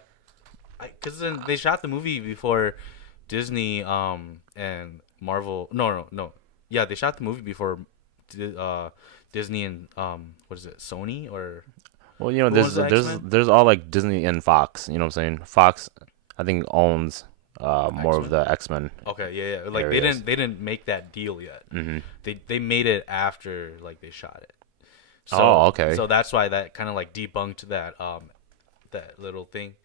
Because then they shot the movie before Disney and Marvel. No. Yeah, they shot the movie before Disney and what is it? Sony or. Well, there's all like Disney and Fox. You know what I'm saying? Fox, I think owns more of the X-Men. Okay, yeah. Like areas. they didn't make that deal yet. Mm-hmm. They made it after they shot it. So, okay. So that's why that kind of debunked that little thing.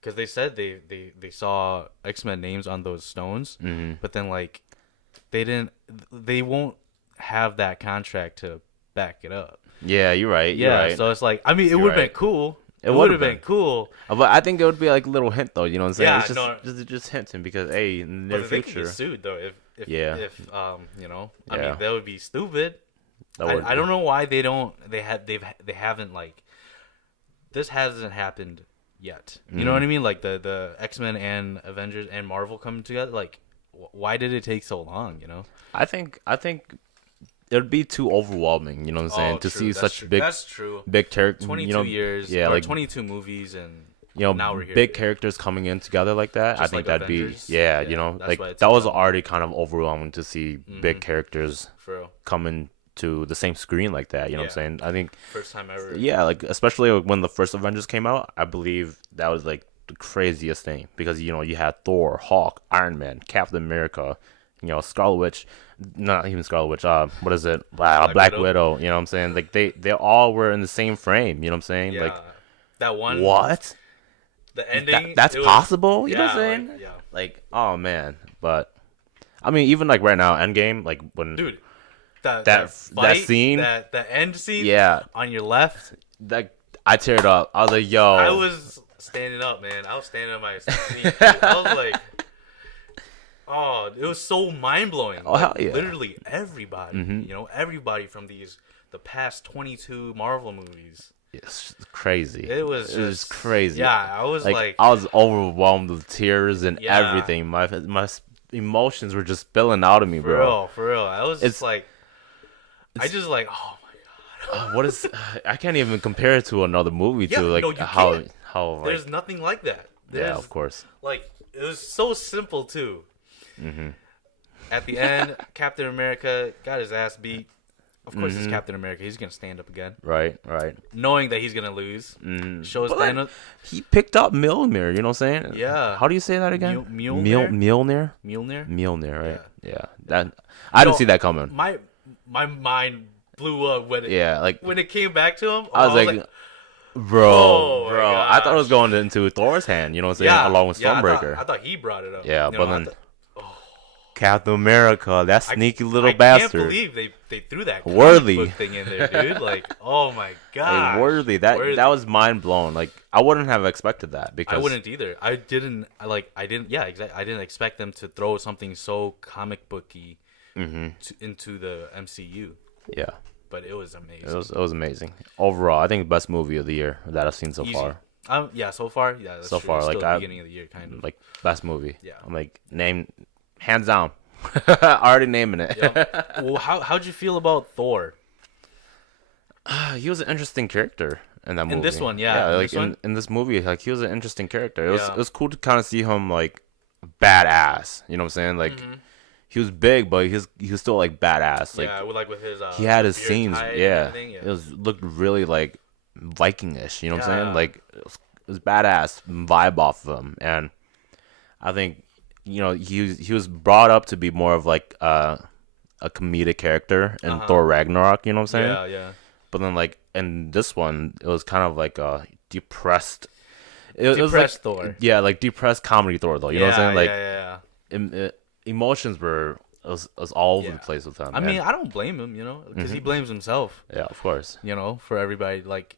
Because they said they saw X-Men names on those stones, but then they won't have that contract to back it up. Yeah, you're right. Yeah, you're right. So it's it would have been cool. It would have been cool. But I think it would be a little hint though. You know what I'm saying? Yeah, it's just hinting because in the near future. They could get sued though if I Yeah. mean that would be stupid. I don't know why they haven't this hasn't happened yet. You know what I mean? The X-Men and Avengers and Marvel coming together. Why did it take so long? I think it'd be too overwhelming. You know what I'm saying? To see such big, that's true. Big characters. 22 years. Yeah, 22 movies and. Now we're here. Big characters coming in together like that. I think that'd Avengers. be that was already kind of overwhelming to see big characters coming to the same screen like that. You know what I'm saying? I think first time ever. Yeah, especially when the first Avengers came out, I believe that was the craziest thing because you had Thor, Hulk, Iron Man, Captain America, Scarlet Witch, not even Scarlet Witch. What is it? Black Widow. You know what I'm saying? They all were in the same frame. You know what I'm saying? Yeah. That one. What? The ending. That's possible. You know what I'm saying? Yeah. Oh man, but I mean, even like right now, Endgame, like when Dude, that fight, scene, that end scene, yeah, on your left, that I teared up. I was like, yo, I was standing up, man. I was standing on my seat. Dude. I was like, oh, it was so mind blowing. Oh, hell yeah. Literally everybody, everybody from the past 22 Marvel movies. it's crazy. It was just crazy. Yeah, I was like I was overwhelmed with tears and Yeah. everything. My emotions were just spilling out of me, bro. for real. I was just like, I just like, oh my god. What is? I can't even compare it to another movie. Yeah, too. Like no, you how can't. like, There's nothing like that. yeah, of course. Like, it was so simple too. At the end, Captain America got his ass beat. Of course, it's Captain America. He's gonna stand up again, Right. knowing that he's gonna lose. Shows But, Thanos. He picked up Mjolnir. You know what I'm saying? Yeah. How do you say that again? Mjolnir? Mjolnir. Mjolnir. Right? Yeah. That I didn't see that coming. My mind blew up when it Like when it came back to him. I was like, bro, oh my I thought it was gosh. going into Thor's hand. You know what I'm saying? Along with Stormbreaker. I thought he brought it up. Yeah, You but know, then Captain America, that sneaky little I bastard. can't believe they threw that comic Worthy. book thing in there, dude. Like, oh my god, Like, Worthy. That was mind blown. Like I wouldn't have expected that because I wouldn't either. I didn't. Yeah, exactly. I didn't expect them to throw something so comic booky into the MCU. Yeah, But it was amazing. it was amazing. Overall, I think the best movie of the year that I've seen so Easy. far. Yeah, so far, yeah. That's So true. far, It's like, still the I- beginning of the year, kind of. Like best movie. Yeah. I'm like hands down. Already naming it. Yep. Well, how'd you feel about Thor? He was an interesting character in that movie. In this one, yeah. Yeah, In like this one? in this movie, like he was an interesting character. It Yeah. was cool to kind of see him like badass. You know what I'm saying? Like he was big, but he was still like badass. Like yeah, with his. he had his beard scenes. tied and Yeah. everything, yeah. It looked really like Vikingish. You know what I'm Yeah. saying? Like it was badass vibe off of him, and I think he was brought up to be more of like a comedic character in Thor Ragnarok. You know what I'm saying? Yeah, yeah. But then, like in this one, it was kind of like a depressed. It was like, Depressed Thor. Yeah, like depressed comedy Thor, though. You know what I'm saying? Like yeah. emotions was all over Yeah. the place with him. I mean, I don't blame him, because he blames himself, yeah, of course. for everybody. Like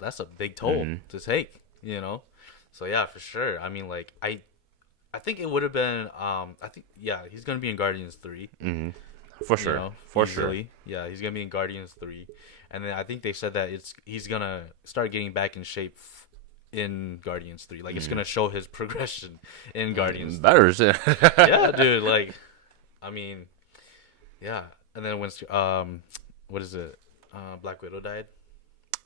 that's a big toll to take, So yeah, for sure. I mean, like I think it would have been. He's gonna be in Guardians 3. For sure, for sure. easily. Yeah, he's gonna be in Guardians 3, and then I think they said that he's gonna start getting back in shape in Guardians 3. Like it's gonna show his progression in Guardians. Better shit. Yeah, dude. Like, I mean, yeah. And then when what is it? Black Widow died.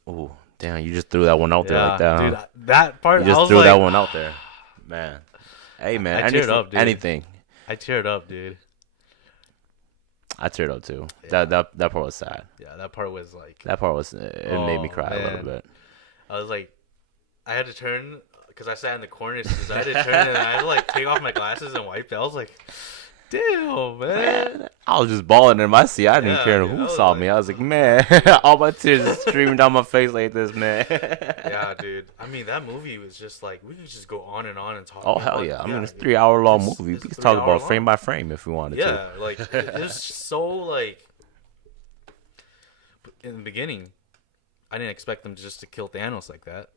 Ooh, damn! You just threw that one out there like that, dude. huh? That part. You just I was threw like, that one out there, man. Hey, man. I teared up, dude. Anything. I teared up, dude. I teared up too. Yeah. That part was sad. Yeah, that part was like. That part was it made me cry a little man. bit. I was like, I had to turn because I sat in the corner. So I had to turn and I had to like take off my glasses and wipe it. I was like, damn, man. I was just balling in my seat. I didn't Yeah, care dude, I who was saw like- me. I was like, man, all my tears just streaming down my face like this, man. Yeah, dude. I mean, that movie was just like we could just go on and talk. Oh, about hell it. yeah. I mean, it's a 3-hour-long It's- movie. it's We could 3 talk hour about frame long. by frame if we wanted to. Yeah, like it was so like in the beginning, I didn't expect them just to kill Thanos like that.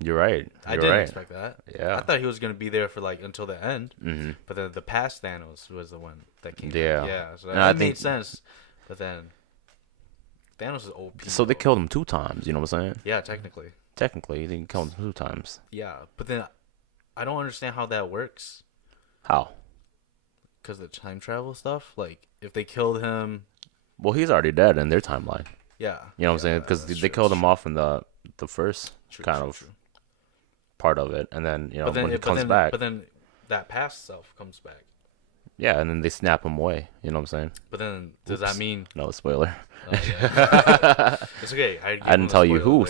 You're right. I You're didn't right. expect that. Yeah. I thought he was gonna be there for like until the end. Mm-hmm. But then the past Thanos was the one that came. Yeah. Back. Yeah. So And I that made think- sense. But then Thanos is OP. So they bro. killed him 2 times. You know what I'm saying? Yeah, technically. Technically, they killed him 2 times. Yeah, but then I don't understand how that works How? because the time travel stuff. Like if they killed him, Well, he's already dead in their timeline. yeah. You know what I'm saying? Because they killed him off in the first kind of part of it, and then when he comes back, But then that past self comes back. yeah, and then they snap him away. You know what I'm saying? But then does Oops. that mean? No spoiler. Oh, yeah. It's okay. I didn't tell you who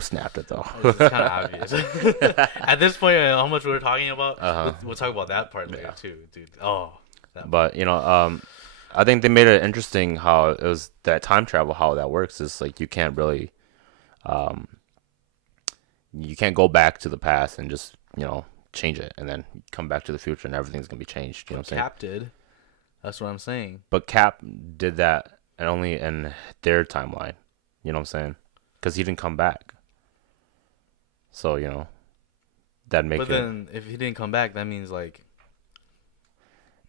snapped it though. It's kind of obvious. At this point, how much we're talking about, Uh-huh. we'll talk about that part later Yeah. too, dude. Oh, that But I think they made it interesting how it was that time travel. How that works is like you can't really, you can't go back to the past and just change it, and then come back to the future, and everything's gonna be changed. You know what I'm saying? Cap did. That's what I'm saying. But Cap did that and only in their timeline. You know what I'm saying? Because he didn't come back. So that make But it. then if he didn't come back, that means like.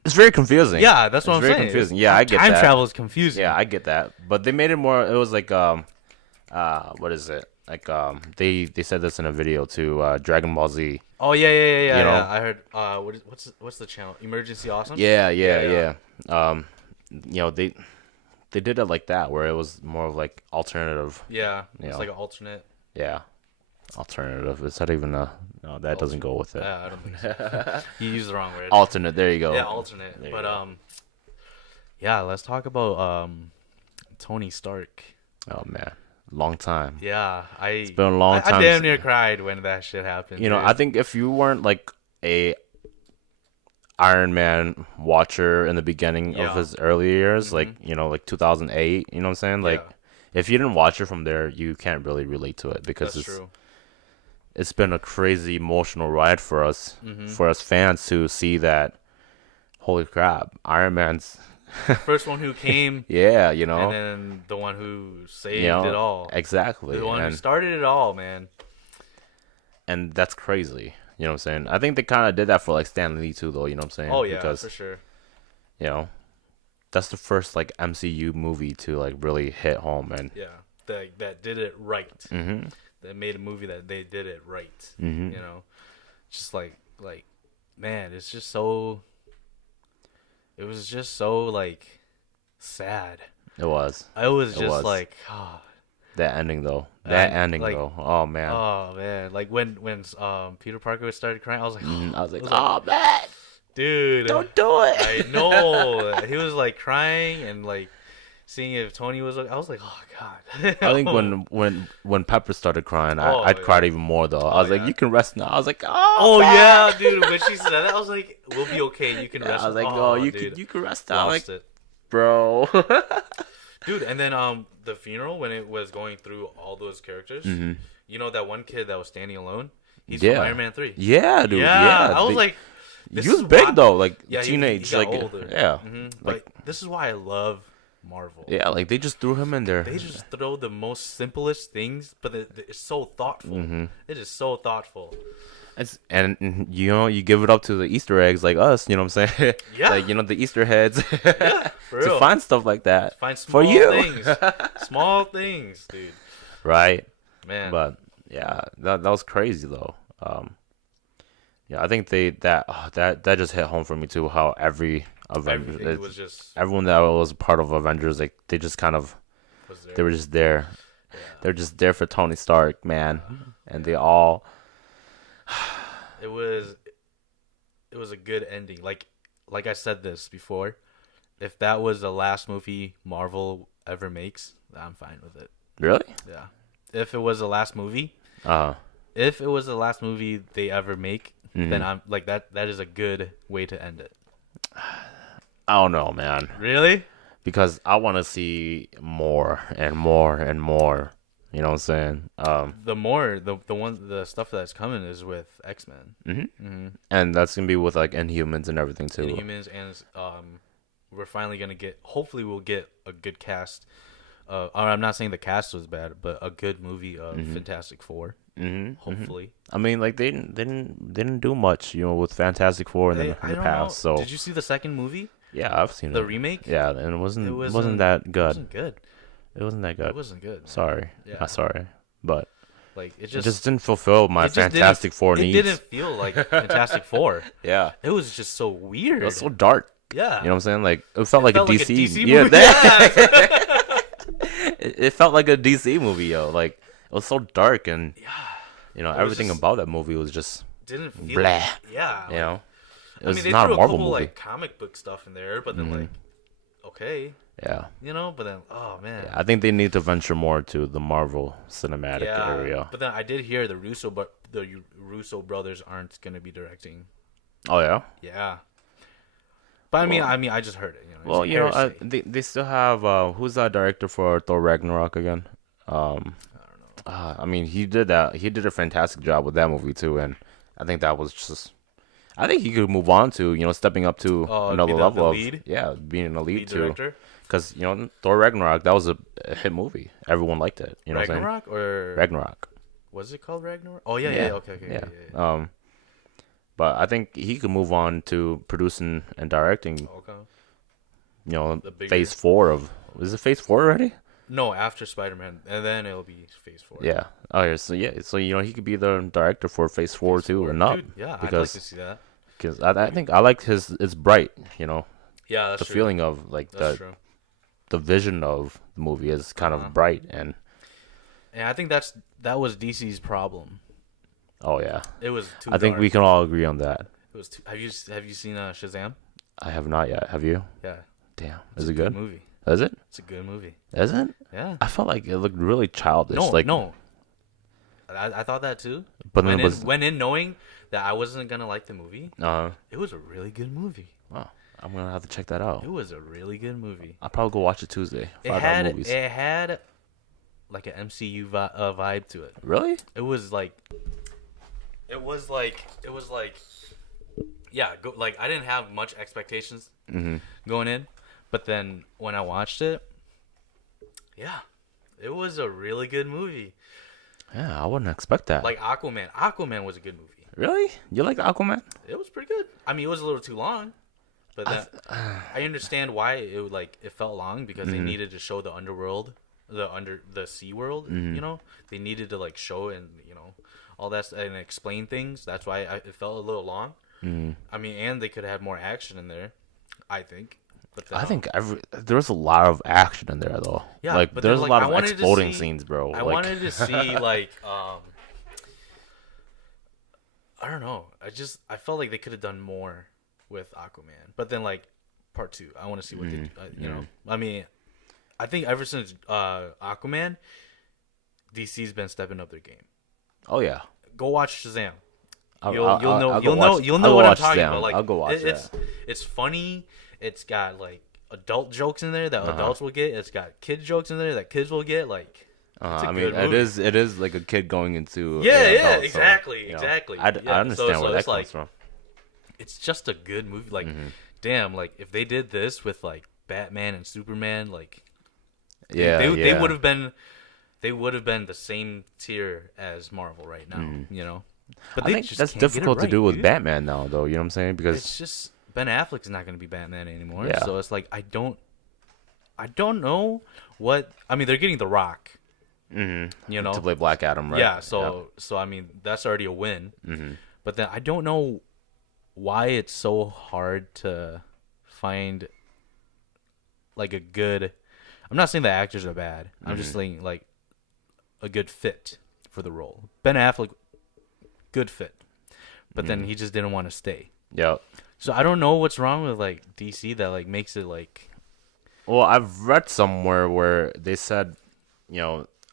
It's very confusing. Yeah, that's what I'm saying. Very confusing. Yeah, I get time that. Time travel is confusing. Yeah, I get that. But they made it more. It was like what is it? Like they said this in a video to Dragon Ball Z. Oh yeah. You know? I heard. What's the channel? Emergency Awesome. Yeah. They did it like that, where it was more of like alternative. Yeah, it's like an alternate. Yeah, alternative. Is that even a? No, that doesn't go with it. I don't think so. You used the wrong word. Alternate. There you go. Yeah, alternate. But yeah, let's talk about Tony Stark. Oh man, long time. Yeah, it's been a long time. I damn near cried when that shit happened. You know, I think if you weren't like a Iron Man watcher in the beginning of his early years, like 2008, you know what I'm saying? Like, if you didn't watch it from there, you can't really relate to it because that's true. It's been a crazy emotional ride for us, fans to see that. Holy crap, Iron Man's first one who came. Yeah, and then the one who saved it all. Exactly, the one who started it all, man. And that's crazy. You know what I'm saying? I think they kind of did that for like Stan Lee too, though. You know what I'm saying? Oh yeah, because, for sure. That's the first like MCU movie to like really hit home, and that did it right. Mm-hmm. That made a movie that they did it right. Mm-hmm. Just like man, it's just so. It was just so like sad. It was. Like, oh. That ending though. Oh man. Oh man. Like when Peter Parker started crying, I was like, oh man, dude, don't do it. I know. He was like crying and like seeing if Tony was. I was like, oh god. I think when Pepper started crying, I'd cried even more though. I was like, you can rest now. I was like, oh yeah, dude. When she said that, I was like, we'll be okay. You can rest. I was like, you can rest now. Lost like, it. Bro. Dude, and then the funeral when it was going through all those characters, you know that one kid that was standing alone. He's from Iron Man 3. Yeah, dude. Yeah, I was like, he was big though, like teenage, he like older. yeah. Like this is why I love Marvel. Yeah, like they just threw him in there. They just throw the most simplest things, but it's so thoughtful. It is so thoughtful. And you give it up to the Easter eggs like us, you know what I'm saying? Yeah. Like the Easter heads. Yeah, for real. To find stuff like that. Find small things. Small things, dude. Right. Man. But yeah, that was crazy though. Yeah, I think that just hit home for me too. How every Avengers, everyone that was part of Avengers, like they just kind of, they were just there. Yeah. They're just there for Tony Stark, man, and they all. It was a good ending. Like I said this before, if that was the last movie Marvel ever makes, I'm fine with it. Really? Yeah. If it was the last movie, if it was the last movie they ever make, then I'm like that is a good way to end it. I don't know, man. Really? Because I want to see more and more and more. You know what I'm saying? The stuff that's coming is with X-Men. And that's gonna be with like Inhumans and everything too. Inhumans and we're finally gonna get. Hopefully, we'll get a good cast. I'm not saying the cast was bad, but a good movie of Fantastic Four. Hopefully. I mean, like they didn't do much, with Fantastic Four in the past. Know. So did you see the second movie? Yeah, I've seen the remake. Yeah, and it wasn't that good. It wasn't good. It wasn't that good. It wasn't good. Man. Sorry. Yeah. Not sorry. But like it just didn't fulfill my Fantastic Four needs. It didn't feel like Fantastic Four. Yeah. It was just so weird. It was so dark. Yeah. You know what I'm saying? Like it felt like a DC movie. Yeah. It felt like a DC movie, yo. Like it was so dark and everything about that movie was just didn't feel blah. Like, it was they not threw a Marvel couple, movie. Like comic book stuff in there, but then like okay. Yeah. But then oh man. Yeah, I think they need to venture more to the Marvel cinematic area. But then I did hear the Russo brothers aren't gonna be directing. Oh yeah. Yeah. But I mean, I just heard it. They still have who's that director for Thor Ragnarok again? I don't know. I mean, he did that. He did a fantastic job with that movie too, and I think that was just I think he could move on to stepping up to another be level the of lead? being in a lead Lead too. director? Because Thor Ragnarok, that was a hit movie. Everyone liked it. You know what I'm saying? Ragnarok or Ragnarok. was it called Ragnarok? Oh yeah. Okay. Yeah. But I think he could move on to producing and directing. Okay. Phase 4 of. Is it Phase 4 already? No, after Spider-Man, and then it'll be Phase 4. Yeah. Oh yeah. So he could be the director for Phase 4 too, or not? Dude, yeah, because, I'd like to see that. Because I think I like his. It's bright. Yeah, that's the true. feeling of like the vision of the movie is kind of bright and I think that was DC's problem. Oh yeah, it was too I think dark. we can all agree on that. It was too, have you seen Shazam? I have not yet. Have you? Yeah. Damn, is it good? Movie. Is it? It's a good movie. Is it? Yeah. I felt like it looked really childish. No. I thought that too. But then went in knowing that I wasn't gonna like the movie. It was a really good movie. Wow. I'm gonna have to check that out. It was a really good movie. I'll probably go watch it Tuesday. It had like an MCU vibe to it. Really? It was like yeah. I didn't have much expectations going in, but then when I watched it, yeah, it was a really good movie. Yeah, I wouldn't expect that. Like Aquaman. Aquaman was a good movie. Really? You like Aquaman? It was pretty good. I mean, it was a little too long. But I understand why it felt long because they needed to show the underworld, the sea world. They needed to show and all that and explain things. That's why it felt a little long. I mean, and they could have had more action in there, I think. But I think there was a lot of action in there though. Yeah, but there's a lot of exploding scenes, bro. I wanted to see I don't know. I felt like they could have done more with Aquaman, but then part 2, I want to see what they I mean, I think ever since Aquaman, DC's been stepping up their game. Oh yeah, go watch Shazam. You'll know what I'm talking about. I'll go watch it. It's funny. It's got adult jokes in there that adults will get. It's got kid jokes in there that kids will get. I mean, it is like a kid going into exactly. I understand where that comes from. It's just a good movie. Damn, if they did this with Batman and Superman, they would have been the same tier as Marvel right now. But I think that's difficult to do with Batman now, though. You know what I'm saying? Because it's just Ben Affleck's not going to be Batman anymore. Yeah. So it's I don't know what. I mean, they're getting The Rock. To play Black Adam, right? Yeah. So I mean, that's already a win. But then I don't know why it's so hard to find a good. I'm not saying the actors are bad. I'm just saying a good fit for the role. Ben Affleck, good fit, but then he just didn't want to stay. Yeah. So I don't know what's wrong with DC that makes it Well, I've read somewhere where they said,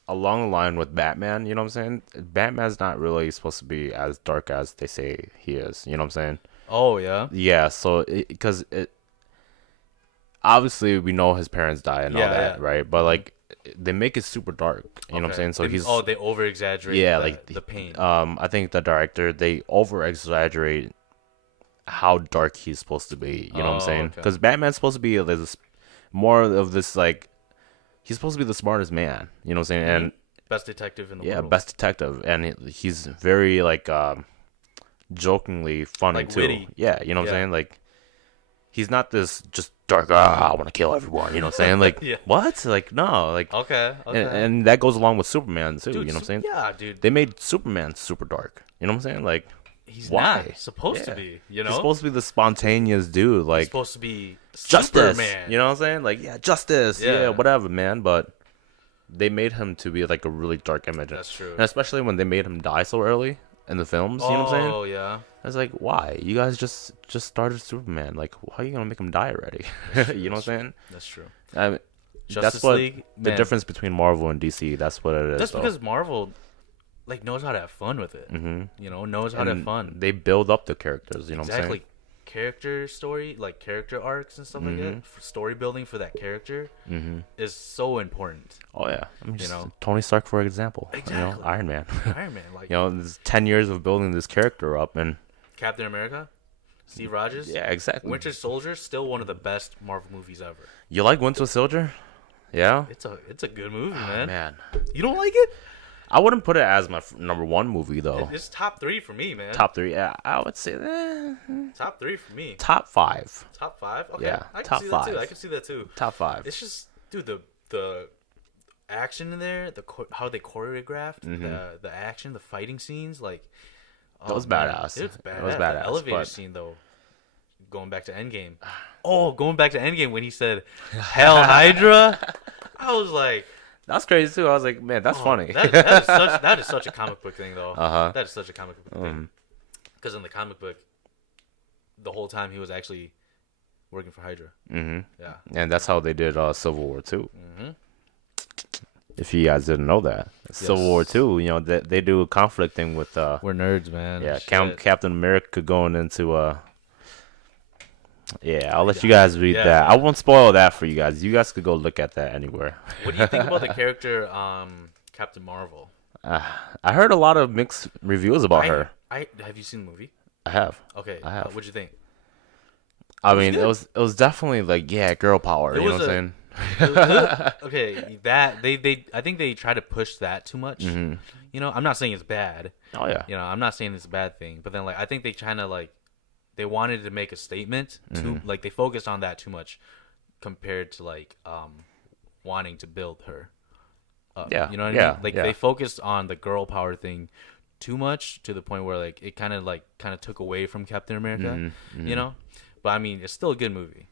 along the line with Batman, you know what I'm saying? Batman's not really supposed to be as dark as they say he is. You know what I'm saying? Oh yeah. Yeah. So because obviously we know his parents died and all that, right? But they make it super dark. You know what I'm saying? So they over exaggerate. The pain. I think the director, they over exaggerate how dark he's supposed to be. You know what I'm saying? Because Batman's supposed to be more of this he's supposed to be the smartest man. You know what I'm saying? And best detective in the world. Yeah, best detective, and he's very jokingly funny too. Witty. Yeah, you know what I'm saying? He's not this just dark. I want to kill everyone. You know what I'm saying? What? No. Okay. And that goes along with Superman too. Dude, you know what I'm saying? Yeah, dude. They made Superman super dark. You know what I'm saying? He's why? not supposed to be. He's supposed to be the spontaneous dude. He's supposed to be justice. Superman. You know what I'm saying? Justice. Yeah, whatever, man. But they made him to be a really dark image. That's true. And especially when they made him die so early in the films. You know what I'm saying? Oh yeah. I was why? You guys just started Superman. Why are you gonna make him die already? You know what I'm saying? That's true. I mean, Justice that's what League, the difference between Marvel and DC. That's what it is. That's because Marvel knows how to have fun with it. Knows how to have fun. They build up the characters. You know what I'm saying? Character story, character arcs and stuff like that. Story building for that character is so important. Oh yeah, Tony Stark for example. Exactly. Iron Man. Iron Man, there's 10 years of building this character up, and Captain America. Steve Rogers. Yeah, exactly. Winter Soldier, still one of the best Marvel movies ever. You like Winter Soldier? Yeah. It's a good movie, man. Man, You don't like it? I wouldn't put it as my number one movie though. It's top 3 for me, man. Top 3, yeah, I would say Top 3 for me. top 5. Top 5? Okay. Yeah, I can top see 5. that too. I can see that too. Top 5. It's just, dude, the action in there, how they choreographed the action, the fighting scenes, like That was badass. It's badass. It was badass. The elevator but... scene though, going back to Endgame. Oh, going back to Endgame when he said "Hell Hydra," I was like, That's crazy too. I was like, man, that's funny. That is such a comic book thing though. That is such a comic book thing. Because in the comic book, the whole time he was actually working for Hydra. Yeah. And that's how they did Civil War 2. If you guys didn't know that, Civil War 2, you know, they do a conflict thing with we're nerds, man. yeah, Captain America going into yeah, I'll let you guys read that. I won't spoil that for you guys. You guys could go look at that anywhere. What do you think about the character Captain Marvel? I heard a lot of mixed reviews about her. Have you seen the movie? I have. Okay. I have. What'd you think? I mean, it was definitely like, yeah, girl power. You know what I'm saying? Okay, that I think they try to push that too much. You know, I'm not saying it's bad. Oh yeah. You know, I'm not saying it's a bad thing, but then like I think they kind of like they wanted to make a statement too, like they focused on that too much compared to like wanting to build her. Yeah. You know what I mean? Like they focused on the girl power thing too much to the point where like it kind of took away from Captain America. You know, but I mean it's still a good movie.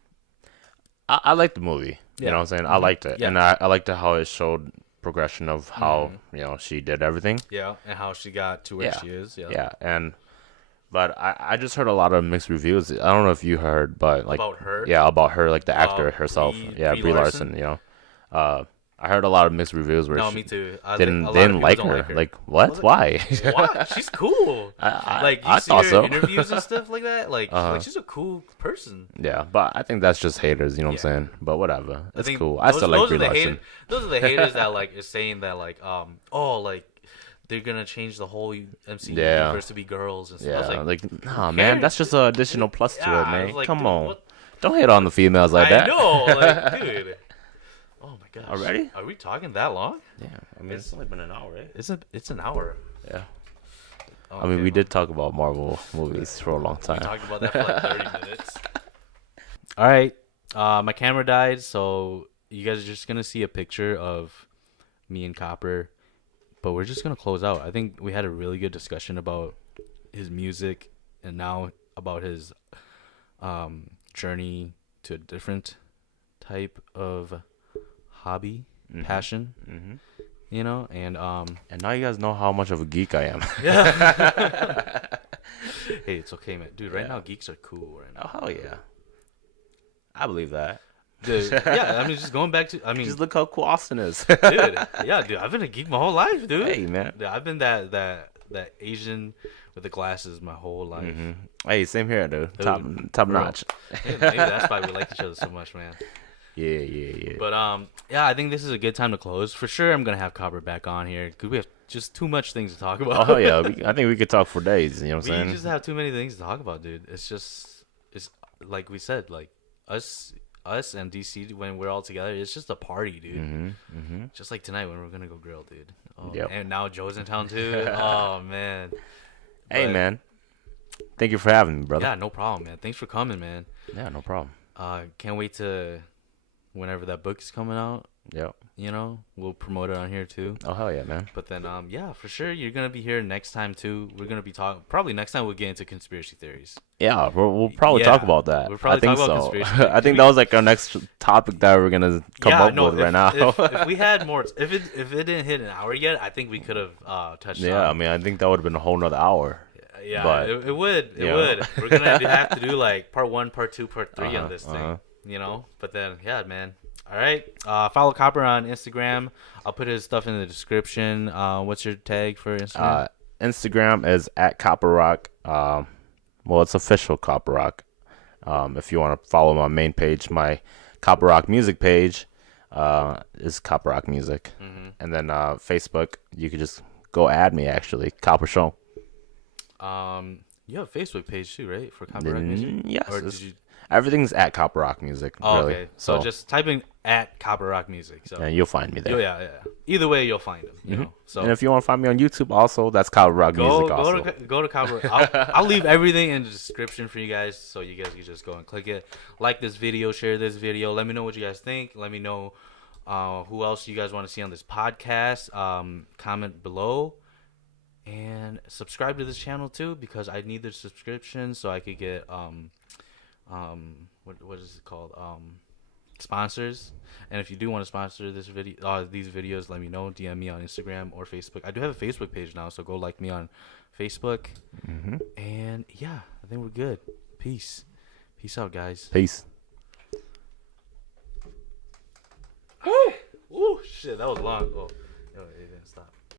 I liked the movie. You know what I'm saying? I liked it. And I liked how it showed progression of how, you know, she did everything. Yeah, and how she got to where she is. Yeah. But I just heard a lot of mixed reviews. I don't know if you heard, but like about her. Yeah, about her, like the actor herself. Brie Larson. You know, I heard a lot of mixed reviews where me too. They didn't like her. Like what? Why? What? She's cool. Like you I see thought her so. interviews and stuff like that. Like, like she's a cool person. Yeah, but I think that's just haters. You know what I'm saying? But whatever, it's cool. I still like like Brie Larson. Those are the haters that like is saying that like like they're gonna change the whole MCU universe to be girls and stuff. Yeah, I was like nah, man, that's just an additional plus to it, man. like, Come dude, on, what? Don't hate on the females like that. I know, like, dude. Oh my gosh. Already? Are we talking that long? Yeah, I mean it's only been an hour, right? It's an hour. Yeah. Oh, I mean, we did talk about Marvel movies for a long time. We talked about that for like 30 minutes. All right. My camera died, so you guys are just going to see a picture of me and Copper. But we're just going to close out. I think we had a really good discussion about his music and now about his journey to a different type of hobby, passion. You know, and now you guys know how much of a geek I am. Yeah. Hey, it's okay, man. Dude, right now geeks are cool right now. Oh hell yeah. I believe that. Dude, yeah, I mean just going back to just look how cool Austin is. Dude, yeah, dude, I've been a geek my whole life, dude. Hey man. Dude, I've been that Asian with the glasses my whole life. Hey, same here, dude. Top notch. Maybe that's why we like each other so much, man. Yeah. But yeah, I think this is a good time to close. For sure, I'm gonna have Copper back on here because we have just too much things to talk about. Oh yeah, I think we could talk for days. You know what I'm saying? We just have too many things to talk about, dude. It's like we said, like us and DC when we're all together. It's just a party, dude. Just like tonight when we're gonna go grill, dude. Oh, and now Joe's in town too. Oh man. Hey man, thank you for having me, brother. Yeah, no problem, man. Thanks for coming, man. Yeah, no problem. Can't wait to whenever that book is coming out. Yep. You know, we'll promote it on here too. Oh hell yeah, man. But then yeah, for sure you're gonna be here next time too. We're gonna be talking probably next time we'll get into conspiracy theories. Yeah, we'll probably talk about that. We'll probably I think talk about so. conspiracy theories. I think that was like our next topic that we're gonna come up with right now. If we had more, if it didn't hit an hour yet, I think we could have touched. Yeah, I mean, I think that would have been a whole nother hour. Yeah, but, it would. It would. We're gonna have to do like part 1, part 2, part 3 on this thing. You know, but then yeah, man. All right. Follow Copper on Instagram. I'll put his stuff in the description. What's your tag for Instagram? Instagram is @CopperRock. Well, it's official Copper Rock. If you want to follow my main page, my Copper Rock music page is Copper Rock Music. And then YouTube, you could just go add me, actually. Copper Show. You have a Facebook page too, right? For Copper Rock Music? Yes. Or did you... Everything's at Copper Rock Music. Oh, really. okay. So just type in at Copper Rock Music. So and you'll find me there. Yeah. Either way, you'll find them. You know. So and if you want to find me on YouTube, also that's Copper Rock Music. Also, go to Copper. I'll leave everything in the description for you guys, so you guys can just go and click it. Like this video, share this video. Let me know what you guys think. Let me know who else you guys want to see on this podcast. Comment below. And subscribe to this channel too, because I need the subscription so I could get what is it called, sponsors. And if you do want to sponsor this video, these videos, let me know. DM me on Instagram or Facebook. I do have a Facebook page now, so go like me on Facebook. And yeah, I think we're good. Peace out, guys. Peace. Ooh, shit, that was long. Oh.